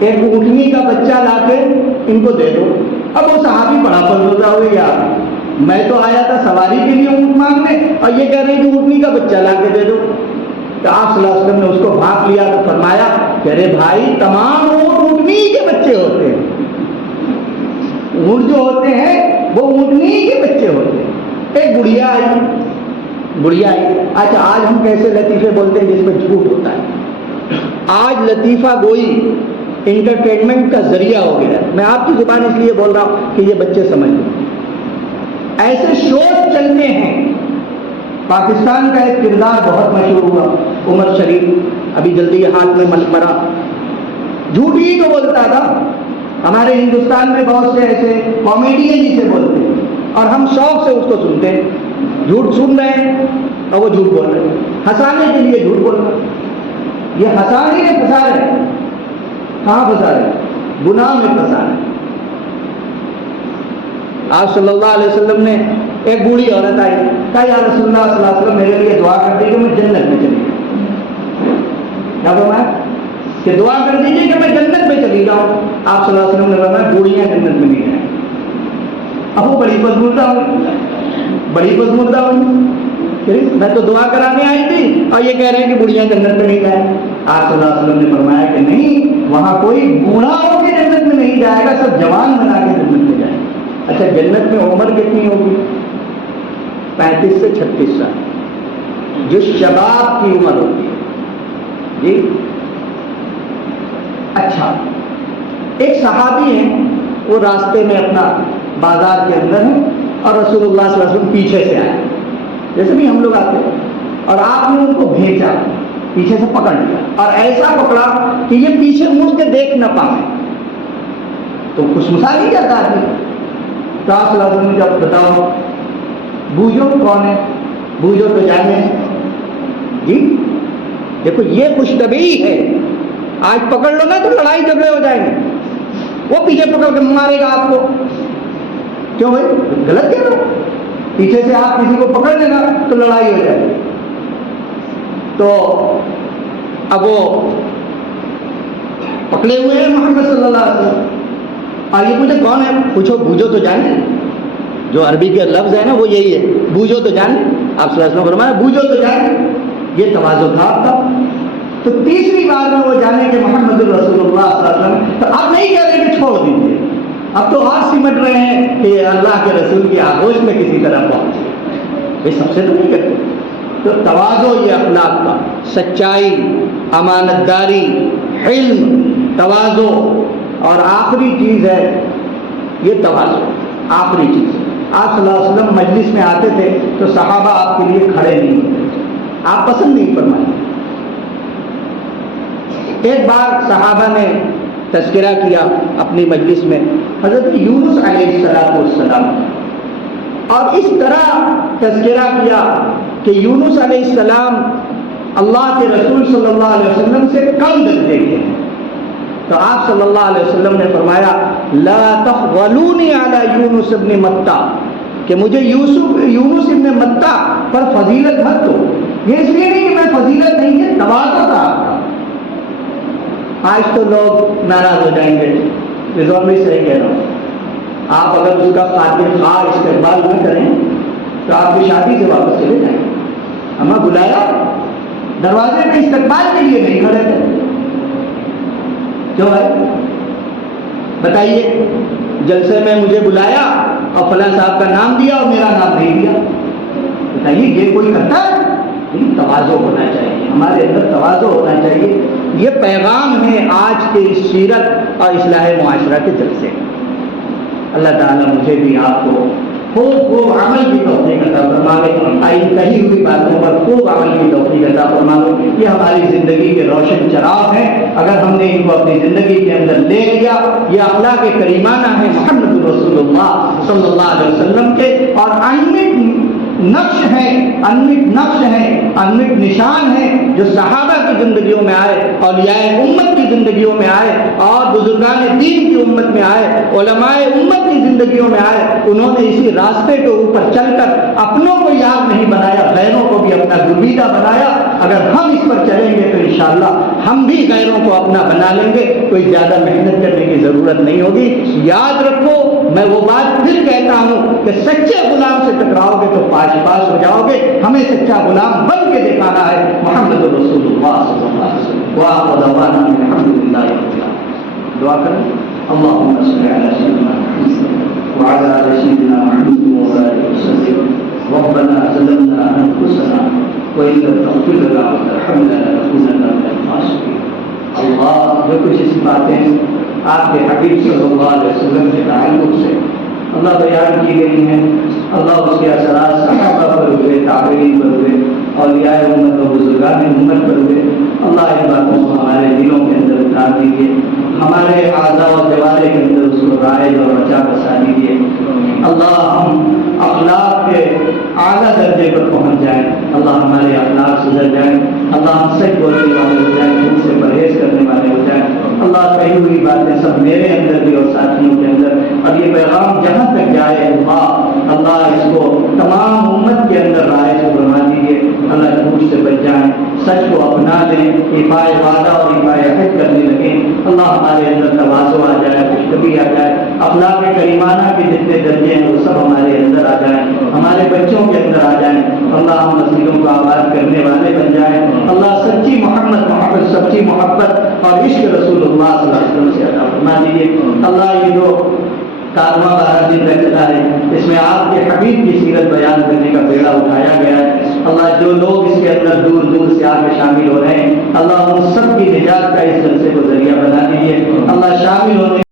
ایک اونٹنی کا بچہ لا کے ان کو دے دو. اب وہ صحابی بڑا پرزودہ ہوئے, یار میں تو آیا تھا سواری کے لیے اونٹ مانگنے اور یہ کہہ رہے ہیں کہ اونٹنی کا بچہ لا کے دے دو. تو آپ صلی اللہ علیہ وسلم نے اس کو بھانپ لیا تو فرمایا کہ ارے بھائی تمام اونٹ اونٹنی کے بچے ہوتے ہیں. اونٹ جو ہوتے ہیں وہ اونٹنی کے بچے ہوتے ہیں. ایک بڑھیا آئی. اچھا آج ہم کیسے لطیفے بولتے ہیں جس میں جھوٹ ہوتا ہے. آج لطیفہ گوئی انٹرٹینمنٹ کا ذریعہ ہو گیا. میں آپ کی زبان اس لیے بول رہا ہوں کہ یہ بچے سمجھ لیں. ایسے شوز چلتے ہیں. پاکستان کا ایک کردار بہت مشہور ہوا, عمر شریف, ابھی جلدی ہاتھ میں مرا. جھوٹ ہی تو بولتا تھا. ہمارے ہندوستان میں بہت سے ایسے کامیڈین جسے بولتے ہیں اور ہم شوق سے اس کو سنتے ہیں. جھوٹ سن رہے ہیں اور وہ جھوٹ بول رہے ہیں, ہنسانے کے لیے جھوٹ بول رہے ہیں. یہ ہنسانے میں پھنسا رہے ہیں. کہاں پھنسا رہے ہیں؟ گناہ میں پھنسا رہے ہیں. آپ صلی اللہ علیہ وسلم نے ایک بوڑھی عورت آئی, کہا یا رسول اللہ صلی اللہ علیہ وسلم میرے لیے دعا کر دیجیے میں جنت میں چلی جاؤں. کیا فرمایا کہ دعا کر دیجیے کہ میں جنت میں چلی جاؤں. آپ صلی اللہ علیہ وسلم نے فرمایا بوڑھیاں جنت میں نہیں جائیں. اب وہ بڑی بدمردہ ہوئی, میں تو دعا کرانے آئی تھی اور یہ کہہ رہے ہیں کہ بوڑھیاں جنت میں نہیں جائیں. آپ صلی اللہ علیہ وسلم نے فرمایا کہ نہیں, وہاں کوئی بوڑھا ہو کے جنت میں نہیں جائے گا, سب جوان بنا کے جنت میں جائے گا. اچھا جنت میں عمر کتنی ہوگی؟ 35 سے 36 سال, جو شباب کی عمر ہوتی ہے جی. اچھا ایک صحابی ہیں, وہ راستے میں اپنا بازار کے اندر ہیں اور رسول اللہ صلی اللہ علیہ وسلم پیچھے سے آئے, جیسے بھی ہم لوگ آتے ہیں, اور آپ نے ان کو بھیجا, پیچھے سے پکڑ لیا اور ایسا پکڑا کہ یہ پیچھے مڑ کے دیکھ نہ پائے. تو کچھ مسا نہیں جاتا آدمی. تو آپ صلی اللہ علیہ وسلم جب بتاؤ بوجھو کون ہے, بوجھو تو جانے جی. دیکھو یہ خوش طبعی ہے. آج پکڑ لو نا تو لڑائی جھگڑے ہو جائیں گے. وہ پیچھے پکڑ کے مارے گا آپ کو. کیوں بھائی غلط کیا نا, پیچھے سے آپ کسی کو پکڑ لینا تو لڑائی ہو جائے گی. تو اب وہ پکڑے ہوئے ہیں محمد صلی اللہ علیہ وسلم, اور یہ مجھے کون ہے پوچھو, بوجھو تو جانے. جو عربی کے لفظ ہے نا وہ یہی ہے, بوجھو تو جانے. آپ صلی اللہ علیہ وسلم فرمایا بوجھو تو جانے. یہ تواضع تھا آپ کا. تو تیسری بار میں وہ جانے کہ محمد رسول اللہ صلی اللہ علیہ وسلم, تو اب نہیں کہہ رہے کہ چھوڑ دیجیے, اب تو آپ سمٹ رہے ہیں کہ اللہ کے رسول کی آغوش میں کسی طرح پہنچے. یہ سب سے تو نہیں کرتے. تو تواضع یہ اخلاق کا, سچائی, امانت داری, حلم, تواضع. اور آخری چیز ہے یہ تواضع, آخری چیز آپ صلی اللہ علیہ وسلم مجلس میں آتے تھے تو صحابہ آپ کے لیے کھڑے نہیں ہوتے تھے، آپ پسند نہیں فرمائے۔ ایک بار صحابہ نے تذکرہ کیا اپنی مجلس میں حضرت یونس علیہ السلام، اور اس طرح تذکرہ کیا کہ یونس علیہ السلام اللہ کے رسول صلی اللہ علیہ وسلم سے کم درجے کے ہیں۔ تو آپ صلی اللہ علیہ وسلم نے فرمایا لا تفضلونی علی یونس ابن متہ، کہ مجھے یونس ابن متہ پر فضیلت مت دو۔ یہ اس لیے نہیں کہ میں فضیلت نہیں ہے، تواضع تھا آپ کا۔ آج تو لوگ ناراض ہو جائیں گے، رضوان بھی صحیح کہہ رہا ہوں، آپ اگر اس کا خاطر خواہ استقبال نہ کریں تو آپ کی شادی سے واپس چلے جائیں گے۔ ہمیں بلایا، دروازے پہ استقبال کے لیے نہیں کھڑے تھے، کیوں ہے بتائیے؟ جلسے میں مجھے بلایا اور فلاں صاحب کا نام دیا اور میرا نام نہیں دیا، بتائیے یہ کوئی کرتا ہے؟ تواضع ہونا چاہیے، ہمارے اندر تواضع ہونا چاہیے۔ یہ پیغام ہے آج کے اس سیرت اور اصلاح معاشرہ کے جلسے۔ اللہ تعالیٰ مجھے بھی آپ کو خوب عمل کی توفیق عطا فرمائے، کہی ہوئی باتوں پر خوب عمل کی توفیق عطا فرمائے۔ یہ ہماری زندگی کے روشن چراغ ہیں، اگر ہم نے ان کو اپنی زندگی کے اندر لے لیا، یہ اخلاق کریمانہ ہے محمد رسول اللہ صلی اللہ علیہ وسلم کے، اور انمٹ نقش ہیں، انمٹ نشان ہیں جو صحابہ کی زندگیوں میں آئے، اولیاء امت کی زندگیوں میں آئے، اور بزرگان دین کی امت میں آئے، علماء امت کی زندگیوں میں آئے۔ انہوں نے اسی راستے کے اوپر چل کر اپنوں کو یاد نہیں بنایا، غیروں کو بھی اپنا گرویدہ بنایا۔ اگر ہم اس پر چلیں گے تو انشاءاللہ ہم بھی غیروں کو اپنا بنا لیں گے، کوئی زیادہ محنت کرنے کی ضرورت نہیں ہوگی۔ یاد رکھو، میں وہ بات پھر کہتا ہوں کہ سچے غلام سے ٹکراؤ گے تو پاس ہو جاؤ گے۔ ہمیں سچا غلام بن کے دکھانا ہے، محمد رسول اللہ صلی اللہ علیہ وسلم۔ وآخر دعوانا الحمدللہ رب العالمین۔ دعا کریں، اللہم صل علی سیدنا محمد وعلی آل سیدنا محمد وبارک وسلم۔ ربنا ظلمنا انفسنا وإن لم تغفر لنا وترحمنا لنكونن من الخاسرین۔ اللہ، جو کچھ اس باتیں آپ کے حبیب صلی اللہ علیہ وسلم کے تعلق سے اللہ بیان کی گئی ہیں، اللہ اس کے اثرات صحابہ پر ہوئے، تابعین پر ہوئے، اولیاء امت و بزرگان امت پر ہوئے، اللہ ان باتوں کو ہمارے دلوں کے اندر اتار دیجیے، ہمارے اعضاء و جوارح کے اندر اس کو رائج اور بچا بسا دیجیے۔ اللہ ہم اخلاق کے اعلیٰ درجے پر پہنچ جائیں، اللہ ہمارے اخلاق سدھر جائیں، اللہ ہم سچ بولنے والے ہو جائیں، جھوٹ سے پرہیز کرنے والے ہو جائیں۔ اللہ کہی ہوئی باتیں سب میرے اندر بھی اور ساتھیوں کے اندر، اور یہ پیغام جہاں تک جائے اللہ اس کو تمام امت کے اندر رائج بنا دیجیے۔ اللہ جھوٹ سے بچ جائیں، سچ کو اپنا لیں، ایفائے وعدہ اور ایفائے عہد کرنے لگیں۔ اللہ ہمارے اندر تواضع آ جائے، خوشخبی آ جائے، اخلاق کریمانہ کے جتنے درجے ہیں وہ سب ہمارے اندر آ جائیں، ہمارے بچوں کے اندر آ جائیں۔ اللہ ہم مسجدوں کو آباد کرنے والے بن جائیں۔ اللہ سچی محبت، سچی محبت اور عشق رسول اللہ صلی اللہ علیہ وسلم سے عطا فرما دیجیے۔ اللہ یہ جو کارواں 12 دن تک چلا ہے، اس میں آپ کے حبیب کی سیرت بیان کرنے کا بیڑا اٹھایا گیا ہے۔ اللہ جو لوگ اس کے اندر دور دور سے آ کے شامل ہو رہے ہیں، اللہ ان سب کی نجات کا اس جلسے کو ذریعہ بنا دیجیے۔ اللہ شامل ہونے